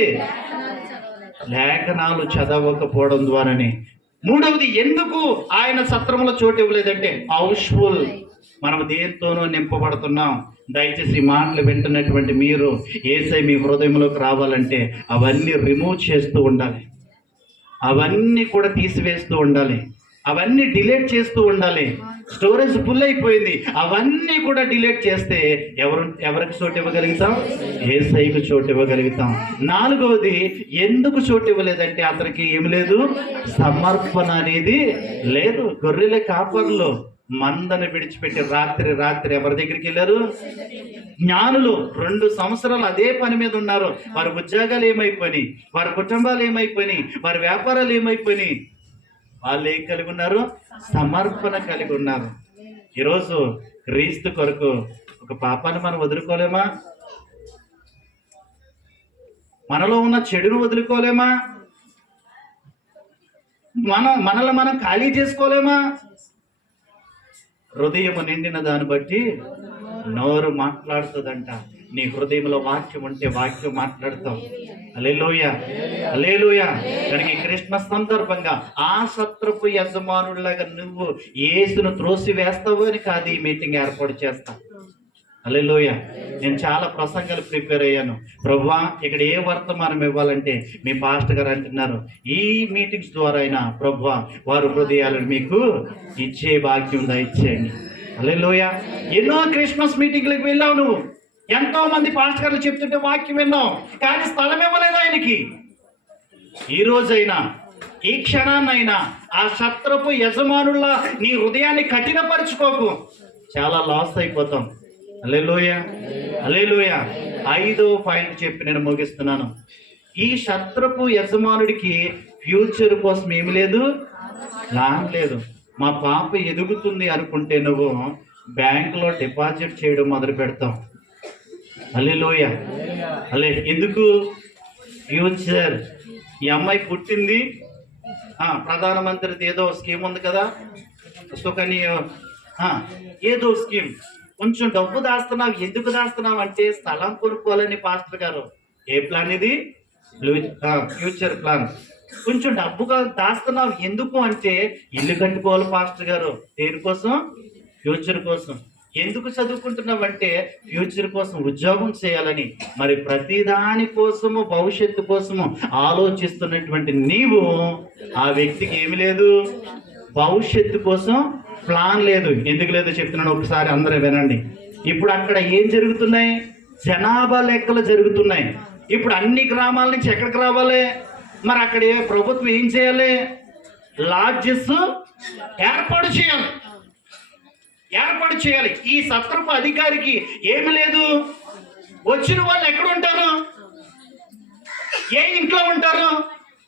లేఖనాలు చదవకపోవడం ద్వారానే. మూడవది ఎందుకు ఆయన సత్రములో చోటు ఇవ్వలేదంటే హౌస్ఫుల్. మనం దేనితోనూ నింపబడుతున్నాం. దయచేసి ఈ మాటలు వింటున్నటువంటి మీరు యేసయ్య మీ హృదయంలోకి రావాలంటే అవన్నీ రిమూవ్ చేస్తూ ఉండాలి, అవన్నీ కూడా తీసివేస్తూ ఉండాలి, అవన్నీ డిలీట్ చేస్తూ ఉండాలి. స్టోరేజ్ ఫుల్ అయిపోయింది, అవన్నీ కూడా డిలీట్ చేస్తే ఎవరికి చోటు ఇవ్వగలుగుతాం? యేసయ్యకు చోటు ఇవ్వగలుగుతాం. నాలుగవది ఎందుకు చోటు ఇవ్వలేదంటే అతనికి ఏమి లేదు, సమర్పణ అనేది లేదు. గొర్రెల కాపర్లు మందని విడిచిపెట్టి రాత్రి ఎవరి దగ్గరికి వెళ్ళారు? జ్ఞానులు 2 సంవత్సరాలు అదే పని మీద ఉన్నారు. వారి ఉద్యోగాలు ఏమైపోయినాయి, వారి కుటుంబాలు ఏమైపోయినాయి, వారి వ్యాపారాలు ఏమైపోయినాయి. వాళ్ళు ఏం కలిగి ఉన్నారు? సమర్పణ కలిగి ఉన్నారు. ఈరోజు క్రీస్తు కొరకు ఒక పాపాన్ని మనం వదులుకోలేమా? మనలో ఉన్న చెడును వదులుకోలేమా? మనల్ని మనం ఖాళీ చేసుకోలేమా? హృదయం నిండిన దాన్ని బట్టి నోరు మాట్లాడుతుందంట. నీ హృదయంలో వాక్యం ఉంటే వాక్యం మాట్లాడతాం. హల్లెలూయా, హల్లెలూయా. కనుక ఈ క్రిస్మస్ సందర్భంగా ఆ సత్రపు యజమానుడిలాగా నువ్వు యేసును త్రోసి వేస్తావు అని కాదు ఈ మీటింగ్ ఏర్పాటు చేస్తా. హల్లెలూయా. నేను చాలా ప్రసంగాలు ప్రిపేర్ అయ్యాను. ప్రభువా, ఇక్కడ ఏ వర్తమానం ఇవ్వాలంటే మీ పాస్టర్ గారు అంటున్నారు, ఈ మీటింగ్స్ ద్వారా అయినా ప్రభువా వారి హృదయాలను మీకు ఇచ్చే భాగ్యం దయచేయండి. హల్లెలూయా. ఎన్నో క్రిస్మస్ మీటింగ్లకు వెళ్ళావు నువ్వు, ఎంతో మంది పాస్టర్ గారు చెప్తుంటే వాక్యం విన్నావు, కానీ స్థలం ఇవ్వలేదు ఆయనకి. ఈ రోజైనా ఈ క్షణాన్నైనా ఆ సత్రపు యజమానుల్లా నీ హృదయాన్ని కఠినపరుచుకోకు, చాలా లాస్ అయిపోతాం. హల్లెలూయా, హల్లెలూయా. 5వ పాయింట్ చెప్పి నేను ముగిస్తున్నాను. ఈ సత్రపు యజమానుడికి ఫ్యూచర్ కోసం ఏమి లేదు, ప్లాన్ లేదు. మా పాప ఎదుగుతుంది అనుకుంటే నువ్వు బ్యాంకులో డిపాజిట్ చేయడం మొదలు పెడతావు. హల్లెలూయా. ఎందుకు? ఫ్యూచర్. ఈ అమ్మాయి పుట్టింది, ప్రధానమంత్రిది ఏదో స్కీమ్ ఉంది కదా, సుకన్య ఏదో స్కీమ్. కొంచెం డబ్బు దాస్తున్నావు. ఎందుకు దాస్తున్నావు అంటే స్థలం కొనుక్కోవాలని పాస్టర్ గారు. ఏ ప్లాన్ ఇది? Future plan. కొంచెం డబ్బుగా దాస్తున్నావు ఎందుకు అంటే ఇల్లు కట్టుకోవాలి పాస్టర్ గారు. దేనికోసం? ఫ్యూచర్ కోసం. ఎందుకు చదువుకుంటున్నావు అంటే ఫ్యూచర్ కోసం, ఉద్యోగం చేయాలని. మరి ప్రతిదాని కోసము, భవిష్యత్తు కోసము ఆలోచిస్తున్నటువంటి నీవు ఆ వ్యక్తికి ఏమి లేదు, భవిష్యత్తు కోసం ప్లాన్ లేదు. ఎందుకు లేదో చెప్తున్నాను, ఒకసారి అందరూ వినండి. ఇప్పుడు అక్కడ ఏం జరుగుతున్నాయి? జనాభా లెక్కలు జరుగుతున్నాయి. ఇప్పుడు అన్ని గ్రామాల నుంచి ఎక్కడికి రావాలి? మరి అక్కడ ప్రభుత్వం ఏం చేయాలి? లాడ్జెస్ ఏర్పాటు చేయాలి. ఈ సత్రపు అధికారికి ఏమి లేదు. వచ్చిన వాళ్ళు ఎక్కడ ఉంటారు? ఏ ఇంట్లో ఉంటారు?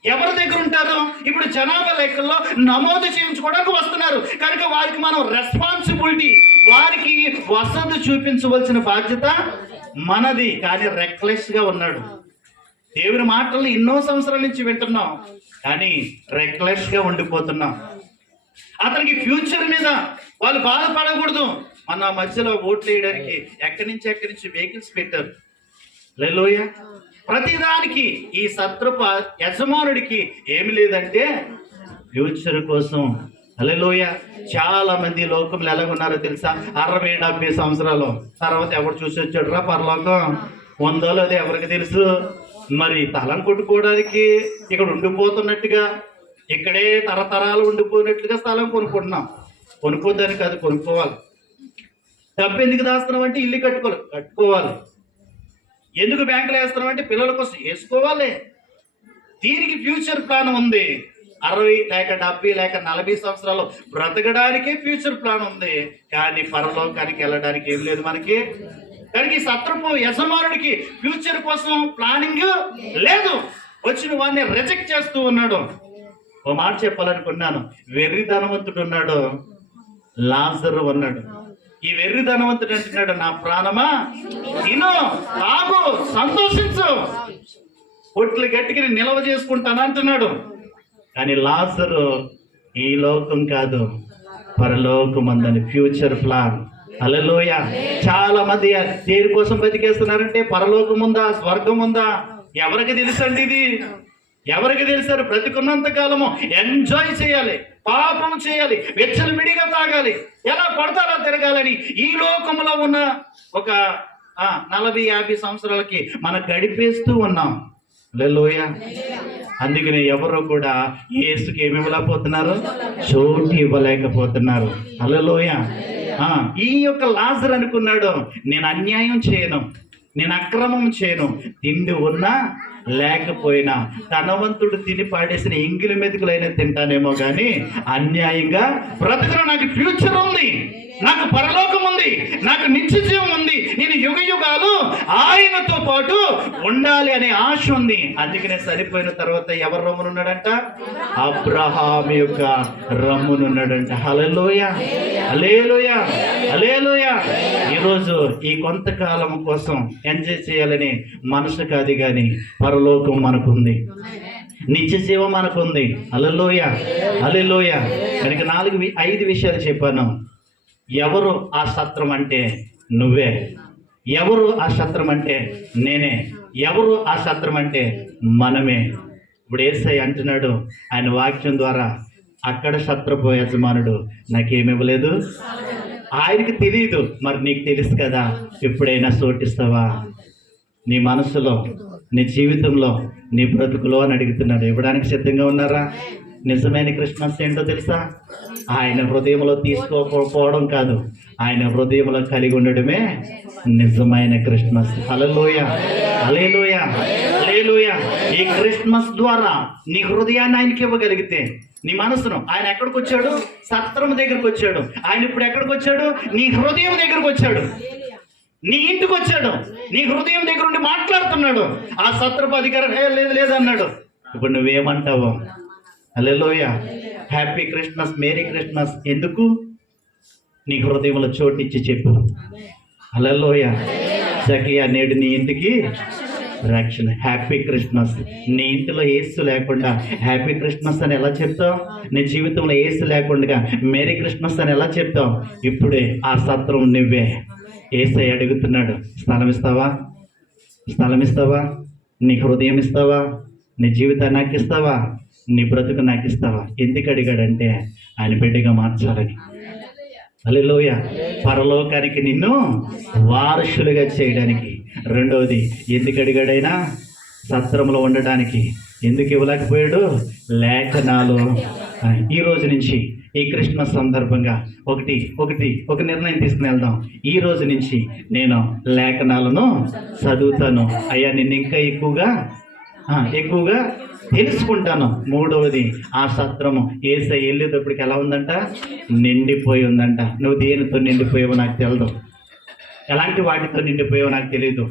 ఎవరి దగ్గర ఉంటారు? ఇప్పుడు జనాభా లెక్కల్లో నమోదు చేయించుకోవడానికి వస్తున్నారు కనుక వారికి మనం రెస్పాన్సిబిలిటీ, వారికి వసతి చూపించవలసిన బాధ్యత మనది. కానీ రెక్లెస్ గా ఉన్నాడు. దేవుని మాటల్ని ఎన్నో సంవత్సరాల నుంచి వింటున్నాం, కానీ రెక్లెస్ గా ఉండిపోతున్నాం. అతనికి ఫ్యూచర్ మీద వాళ్ళు బాధపడకూడదు. మన మధ్యలో ఓట్లు వేయడానికి ఎక్కడి నుంచి వెహికల్స్ పెట్టారు. హల్లెలూయా. ప్రతిదానికి ఈ సత్రపు యజమానుడికి ఏమి లేదంటే ఫ్యూచర్ కోసం. హల్లెలూయా. చాలా మంది లోకంలో ఎలాగున్నారో తెలుసా? 60-70 సంవత్సరాలు తర్వాత ఎవరు చూసి వచ్చాడురా పరలోకం ఉందో లేదో ఎవరికి తెలుసు. మరి తలం కొట్టుకోవడానికి ఇక్కడ ఉండిపోతున్నట్టుగా, ఇక్కడే తరతరాలు ఉండిపోయినట్లుగా స్థలం కొనుక్కుంటున్నాం. కొనుక్కోద్దని కాదు, కొనుక్కోవాలి. డబ్బు ఎందుకు దాస్తున్నాం అంటే ఇల్లు కట్టుకోవాలి. ఎందుకు బ్యాంకులో వేస్తున్నాం అంటే పిల్లల కోసం వేసుకోవాలి. దీనికి ఫ్యూచర్ ప్లాన్ ఉంది. 60 లేక 70 లేక 40 సంవత్సరాలు బ్రతకడానికి ఫ్యూచర్ ప్లాన్ ఉంది, కానీ పరలోకానికి వెళ్ళడానికి ఏం లేదు మనకి. కానీ ఈ సత్రపు యజమానుడికి ఫ్యూచర్ కోసం ప్లానింగ్ లేదు. వచ్చిన వాడిని రిజెక్ట్ చేస్తూ ఉన్నాడు. ఓ మాట చెప్పాలనుకున్నాను. వెర్రి ధనవంతుడు ఉన్నాడు, లాజరు ఉన్నాడు. ఈ వెర్రి ధనవంతుడు అంటున్నాడు, నా ప్రాణమా తిను, తాగు, సంతోషించు, పొట్లు గట్టికి నిల్వ చేసుకుంటాను అంటున్నాడు. కానీ లాజరు ఈ లోకం కాదు, పరలోకం అందని ఫ్యూచర్ ప్లాన్. హల్లెలూయా. చాలా మంది దేని కోసం బతికేస్తున్నారంటే పరలోకం ఉందా, స్వర్గం ఉందా? ఎవరికి తెలుసండి ఇది? ఎవరికి తెలుసారు? బ్రతికున్నంత కాలము ఎంజాయ్ చేయాలి, పాపం చేయాలి, విచ్చలవిడిగా తాగాలి, ఎలా పడతారో తిరగాలని ఈ లోకంలో ఉన్న ఒక 40-50 సంవత్సరాలకి మనం గడిపేస్తూ ఉన్నాం. హల్లెలూయా. అందుకనే ఎవరు కూడా యేసుకి ఏమి ఇవ్వలేకపోతున్నారు, చోటు ఇవ్వలేకపోతున్నారు. హల్లెలూయా. ఈ యొక్క లాజరు అనుకున్నాడు, నేను అన్యాయం చేయను, నేను అక్రమం చేయను, తిండి ఉన్నా లేకపోయినా ధనవంతుడు తిని పాడేసిన ఎంగిలి మెతుకులైనా తింటానేమో కానీ అన్యాయంగా బ్రతుకులో నాకు ఫ్యూచర్ ఉంది, నాకు పరలోకం ఉంది, నాకు నిత్య జీవం ఉంది, నేను యుగ యుగాలు ఆయనతో పాటు ఉండాలి అనే ఆశ ఉంది. అందుకనే చనిపోయిన తర్వాత ఎవరు రమ్మునున్నాడంట? అబ్రహాం యొక్క రమ్మునున్నాడంట. హల్లెలూయా, హల్లెలూయా, హల్లెలూయా. ఈరోజు ఈ కొంతకాలం కోసం ఎంజాయ్ చేయాలని మనసు కాదు కానీ పరలోకం మనకుంది, నిత్య జీవం మనకుంది. హల్లెలూయా, హల్లెలూయా. కనుక 5 విషయాలు చెప్పాను. ఎవరు ఆ సత్రం అంటే నువ్వే. ఎవరు ఆ సత్రం అంటే నేనే. ఎవరు ఆ సత్రం అంటే మనమే. ఇప్పుడు యేసయ్య అంటున్నాడు ఆయన వాక్యం ద్వారా, అక్కడ సత్రపు యజమానుడు నాకేమివ్వలేదు. ఆయనకి తెలియదు, మరి నీకు తెలుసు కదా. ఎప్పుడైనా చోటిస్తావా నీ మనసులో, నీ జీవితంలో, నీ బ్రతుకులో అని అడుగుతున్నాడు. ఇవ్వడానికి సిద్ధంగా ఉన్నారా? నిజమైన క్రిస్మస్ ఏంటో తెలుసా? ఆయన హృదయంలో తీసుకోకపోవడం కాదు, ఆయన హృదయంలో కలిగి ఉండడమే నిజమైన క్రిస్మస్. హల్లెలూయా, హల్లెలూయా, హల్లెలూయా. ఈ క్రిస్మస్ ద్వారా నీ హృదయాన్ని ఆయనకి ఇవ్వగలిగితే, నీ మనసును, ఆయన ఎక్కడికి వచ్చాడు? సత్రం దగ్గరికి వచ్చాడు. ఆయన ఇప్పుడు ఎక్కడికి వచ్చాడు? నీ హృదయం దగ్గరకు వచ్చాడు, నీ ఇంటికి వచ్చాడు, నీ హృదయం దగ్గర ఉండి మాట్లాడుతున్నాడు. ఆ సత్రపు అధికారం లేదు లేదన్నాడు. ఇప్పుడు నువ్వేమంటావు? హల్లెలూయా, హ్యాపీ క్రిస్మస్, మేరీ క్రిస్మస్. ఎందుకు? నీ హృదయంలో చోటిచ్చి చెప్పు. హల్లెలూయా. జకరియా నేడు నీ ఇంటికి రక్షణ. Happy Christmas. నీ ఇంటిలో యేసు లేకుండా హ్యాపీ క్రిస్మస్ అని ఎలా చెప్తావు? నీ జీవితంలో యేసు లేకుండా మేరీ క్రిస్మస్ అని ఎలా చెప్తావు? ఇప్పుడే ఆ సత్రం నువ్వే. యేసయ్య అడుగుతున్నాడు, స్థలం ఇస్తావా? స్థలం ఇస్తావా? నీ హృదయం ఇస్తావా? నీ జీవితాన్ని నాకు ఇస్తావా? నీ బ్రతుకు నాకు ఇస్తావా? ఎందుకు అడిగాడంటే ఆయన బిడ్డగా మార్చాలని. హల్లెలూయా. పరలోకానికి నిన్ను వారసులుగా చేయడానికి. రెండవది, ఎందుకు అడిగాడైనా? సత్రంలో ఉండడానికి. ఎందుకు ఇవ్వలేకపోయాడు? లేఖనాలు. ఈ రోజు నుంచి ఈ క్రిస్మస్ సందర్భంగా ఒక నిర్ణయం తీసుకుని వెళ్దాం. ఈ రోజు నుంచి నేను లేఖనాలను చదువుతాను. అయ్యా నిన్ను ఇంకా ఎక్కువగా తెలుసుకుంటాను. మూడవది, ఆ సత్రము యేసయ్య వెళ్ళేటప్పటికి ఎలా ఉందంట? నిండిపోయి ఉందంట. నువ్వు దేనితో నిండిపోయావో నాకు తెలియదు, ఎలాంటి వాటితో నిండిపోయావో నాకు తెలియదు,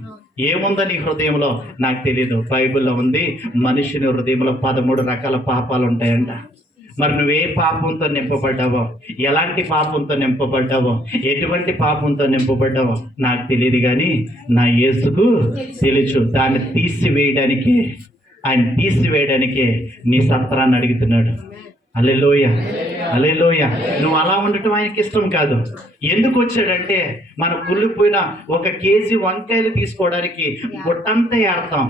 ఏముందో నీ హృదయంలో నాకు తెలియదు. బైబిల్లో ఉంది, మనుషుని హృదయంలో 13 రకాల పాపాలు ఉంటాయంట. మరి నువ్వే పాపంతో నింపబడ్డావో, ఎలాంటి పాపంతో నింపబడ్డావో, ఎటువంటి పాపంతో నింపబడ్డావో నాకు తెలియదు కానీ నా యేసుకు తెలుసు. దాన్ని తీసివేయడానికే నీ సత్రాన్ని అడుగుతున్నాడు. హల్లెలూయా, హల్లెలూయా. నువ్వు అలా ఉండటం ఆయనకి ఇష్టం కాదు. ఎందుకు వచ్చాడంటే, మనం కుళ్ళిపోయిన 1 కేజీ వంకాయలు తీసుకోవడానికి గుట్టంతా ఏడతాం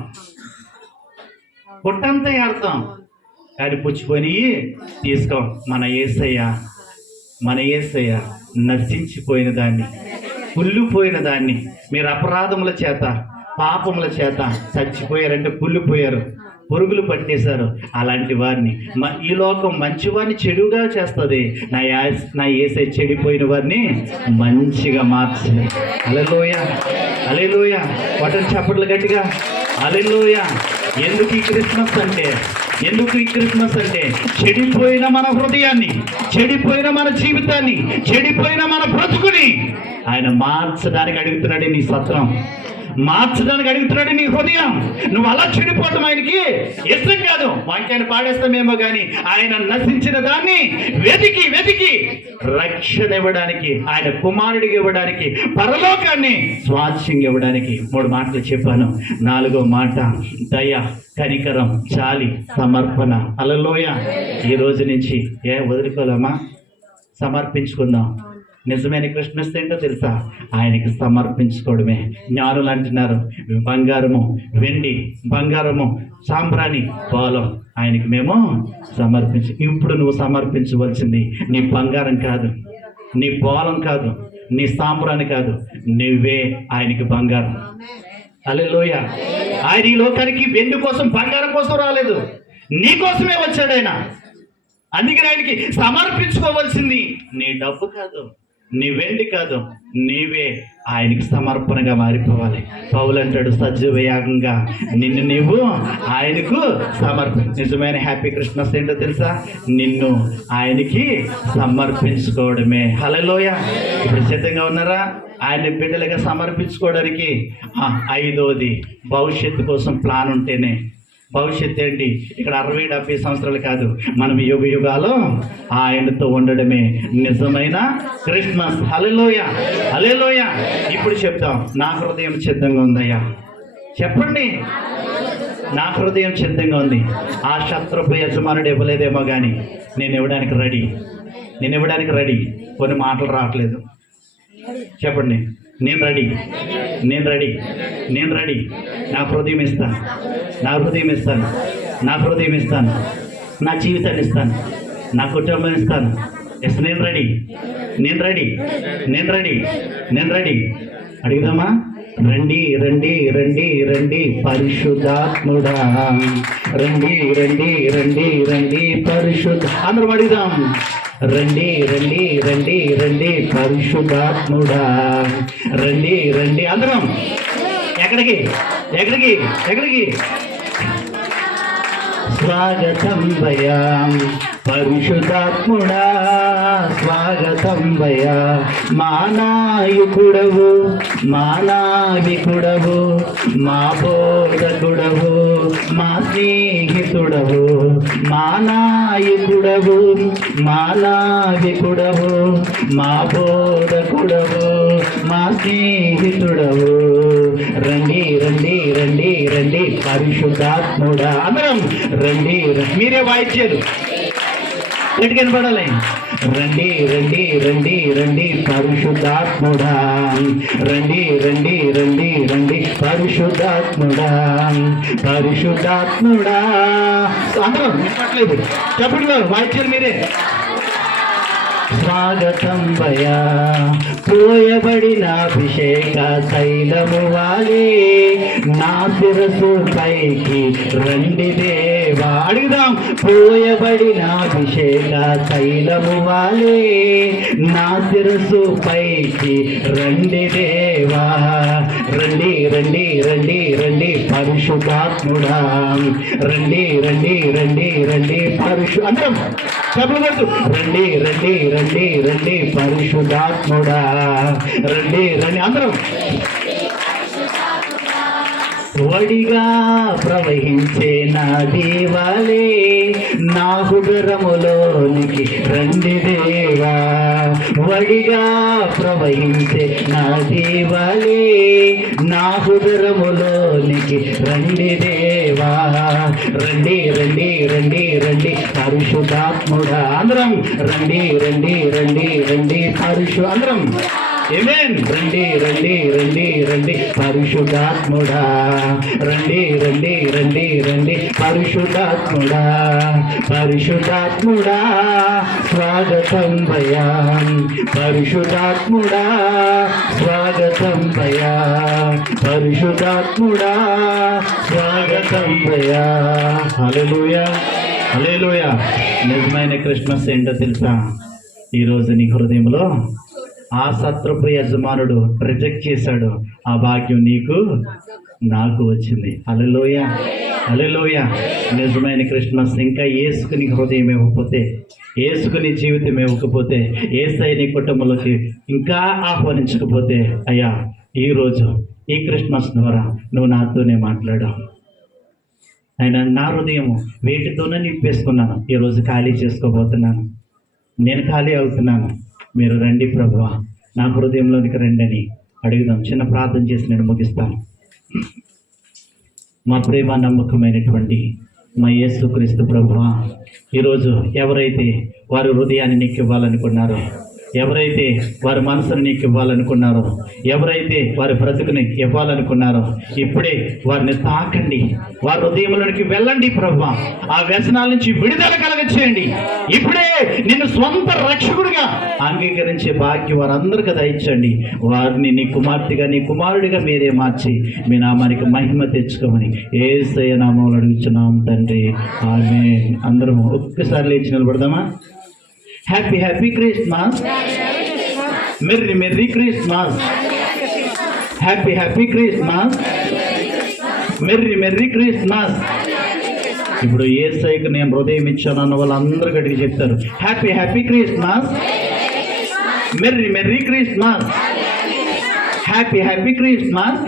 కానీ పుచ్చుకొని తీసుకో. మన యేసయ్య నశించిపోయిన దాన్ని, కుళ్ళిపోయిన దాన్ని, మీరు అపరాధముల చేత, పాపముల చేత చచ్చిపోయారంటే కుళ్ళిపోయారు, పురుగులు పట్టేశారు. అలాంటి వారిని ఈ లోకం మంచివారిని చెడుగా చేస్తుంది. నా యేసయ్య చెడిపోయిన వారిని మంచిగా మార్చింది. హల్లెలూయా, హల్లెలూయా. వాటిని చప్పట్లు గట్టిగా హల్లెలూయా. ఎందుకు ఈ క్రిస్మస్ అంటే చెడిపోయిన మన హృదయాన్ని, చెడిపోయిన మన జీవితాన్ని, చెడిపోయిన మన బ్రతుకుని ఆయన మార్చడానికి అడుగుతున్నాడు. నీ సత్రం మార్చడానికి అడుగుతున్నాడు, నీ హృదయం. నువ్వు అలా చెడిపోవడం ఆయనకి ఇష్టం కాదు. వాక్యాన్ని పాడేస్తామేమో కానీ ఆయన నశించిన దాన్ని వెతికి రక్షణ ఇవ్వడానికి, ఆయన కుమారుడికి ఇవ్వడానికి, పరలోకాన్ని స్వాస్థ్యంగా ఇవ్వడానికి 3 మాటలు చెప్పాను. 4వ మాట దయ, కనికరం, జాలి, సమర్పణ. హల్లెలూయా. ఈ రోజు నుంచి వదులుకోలేమా? సమర్పించుకుందాం. నిజమైన క్రిస్మస్ ఏంటో తెలుసా? ఆయనకి సమర్పించుకోవడమే. జ్ఞానులు అంటున్నారు, బంగారము, వెండి, బంగారము, సాంబ్రాణి, పాలం ఆయనకి మేము ఇప్పుడు నువ్వు సమర్పించవలసింది నీ బంగారం కాదు, నీ పాలం కాదు, నీ సాంబ్రాణి కాదు, నువ్వే ఆయనకి బంగారం. హల్లెలూయా. ఆయన ఈ లోకానికి వెండి కోసం, బంగారం కోసం రాలేదు, నీ కోసమే వచ్చాడు ఆయన. అందుకని ఆయనకి సమర్పించుకోవాల్సింది నీ డబ్బు కాదు, నీ వెండి కాదు, నీవే ఆయనకి సమర్పణగా మారిపోవాలి. పౌలు అంటాడు, సజీవ యాగంగా నిన్ను నీవు ఆయనకు నిజమైన హ్యాపీ క్రిస్మస్ ఏంటో తెలుసా? నిన్ను ఆయనకి సమర్పించుకోవడమే. హల్లెలూయా. ఇప్పుడు సిద్ధంగా ఉన్నారా ఆయన బిడ్డలుగా సమర్పించుకోవడానికి? ఐదోది, భవిష్యత్తు కోసం ప్లాన్ ఉంటేనే. భవిష్యత్తు ఏంటి? ఇక్కడ 60-70 సంవత్సరాలు కాదు, మనం యుగ యుగాలు ఆయనతో ఉండడమే నిజమైన క్రిస్మస్. హల్లెలూయా, హల్లెలూయా. ఇప్పుడు చెప్తాం, నా హృదయం సిద్ధంగా ఉందయ్యా. చెప్పండి, నా హృదయం సిద్ధంగా ఉంది. ఆ శత్రుపు యజమానుడు ఇవ్వలేదేమో కానీ నేను ఇవ్వడానికి రెడీ. కొన్ని మాటలు రావట్లేదు. చెప్పండి, నేను రెడీ. నా హృదయం ఇస్తాను, నా జీవితాన్ని ఇస్తాను, నా కుటుంబం ఇస్తాను. ఎస్, నేను రెడీ. అడుగుదామా? రండి పరిశుద్ధాత్ముడా, రండి పరిశుద్ధ. అందరం అడుగుదాం, రండి పరిశుద్ధాత్ముడా, రండి అందరం. ఎక్కడికి? స్వాగతం భయా పరిశుద్ధాత్ముడా, స్వాగతం భయా. మా నాయకుడవు, మా నావికుడవు, మా బోధకుడవు, మా స్నేహితుడవు. మా నాయకుడవు, మా నావికుడవు, మా బోధకుడవు, మా స్నేహితుడవు. రండి పరిశుద్ధాత్ముడా. అందరం రండి. మీరే వాయిద్యాలు ఎటు కనపడాలి? రండి పరిశుద్ధాత్ముడా, రండి పరిశుద్ధాత్ముడా. అందరం వినట్లేదు, చెప్పండి వాయిద్యాలు మీరే. స్వాగతం భయా పోయబడిన అభిషేక తైలము వాలే నా శిరసు పైకి రండి దేవా. అడుగుదాం, పోయబడిన అభిషేక తైలము వాలే నా శిరసు పైకి రండి దేవా. రండి పరిశుద్ధాత్ముడా, రండి అందరం చెప్పకూడదు. రండి పరిశుద్ధాత్ముడా, రండి అందరం. వడిగా ప్రవహించే నా దేవాలే నా హృదయములోనికి రండి దేవా. వడిగా ప్రవహించే నా దేవాలే నా హృదయములోనికి రండి దేవా. రండి పరిశుద్ధాత్ముడా. అందరం రండి అందరం. ఆమేన్. రండి పరిశుద్ధాత్ముడా, రండి పరిశుద్ధాత్ముడా, స్వాగతం భయా పరిశుద్ధాత్ముడా, స్వాగతం భయా పరిశుద్ధాత్ముడా, స్వాగతం భయా. హల్లెలూయా, హల్లెలూయా. నిజమైన క్రిస్మస్ ఏంటో తెలుసా? ఈరోజు నీ హృదయంలో ఆ శత్రుపు యజమానుడు రిజెక్ట్ చేశాడు, ఆ భాగ్యం నీకు నాకు వచ్చింది. హల్లెలూయా, హల్లెలూయా. నిజమైన క్రిస్మస్ ఇంకా యేసుకుని హృదయం ఇవ్వకపోతే, యేసుకుని జీవితం ఇవ్వకపోతే, యేసయ్య నీ కుటుంబంలోకి ఇంకా ఆహ్వానించకపోతే, అయ్యా ఈరోజు ఈ క్రిస్మస్ ద్వారా నువ్వు నాతోనే మాట్లాడావు. ఆయన నా హృదయం వేటితోనే నింపేసుకున్నాను, ఈరోజు ఖాళీ చేసుకోబోతున్నాను, నేను ఖాళీ అవుతున్నాను. మీరు రండి ప్రభువా, నా హృదయంలోనికి రండి అని అడుగుదాం. చిన్న ప్రార్థన చేసి నేను ముగిస్తాను. మా ప్రేమ నమ్మకమైనటువంటి మా యేసుక్రీస్తు ప్రభువా, ఈరోజు ఎవరైతే వారి హృదయాన్ని నీకు ఇవ్వాలనుకున్నారో, ఎవరైతే వారి మనసుని నీకు ఇవ్వాలనుకున్నారో, ఎవరైతే వారి బ్రతుకుని ఇవ్వాలనుకున్నారో, ఇప్పుడే వారిని తాకండి, వారి హృదయంలోనికి వెళ్ళండి ప్రభువా. ఆ వ్యసనాల నుంచి విడుదల కలగచేయండి. ఇప్పుడే నిన్ను స్వంత రక్షకుడిగా అంగీకరించే భాగ్యం వారందరికీ దయచండి. వారిని నీ కుమార్తెగా, నీ కుమారుడిగా మీరే మార్చి మీ నామానికి మహిమ తెచ్చుకోమని యేసయ్య నామములో అడుగుచున్నాం తండ్రి, ఆమేన్. అందరం ఒక్కసారి లేచి నిలబడదామా? Happy happy Christmas, merry merry Christmas. Happy happy Christmas, merry merry Christmas. ఇప్పుడు యేసయ్యకు నేను హృదయం ఇచ్చాను అన్న వాళ్ళందరూ గట్టిగా చెప్తారు, happy happy Christmas, merry merry Christmas, happy happy Christmas.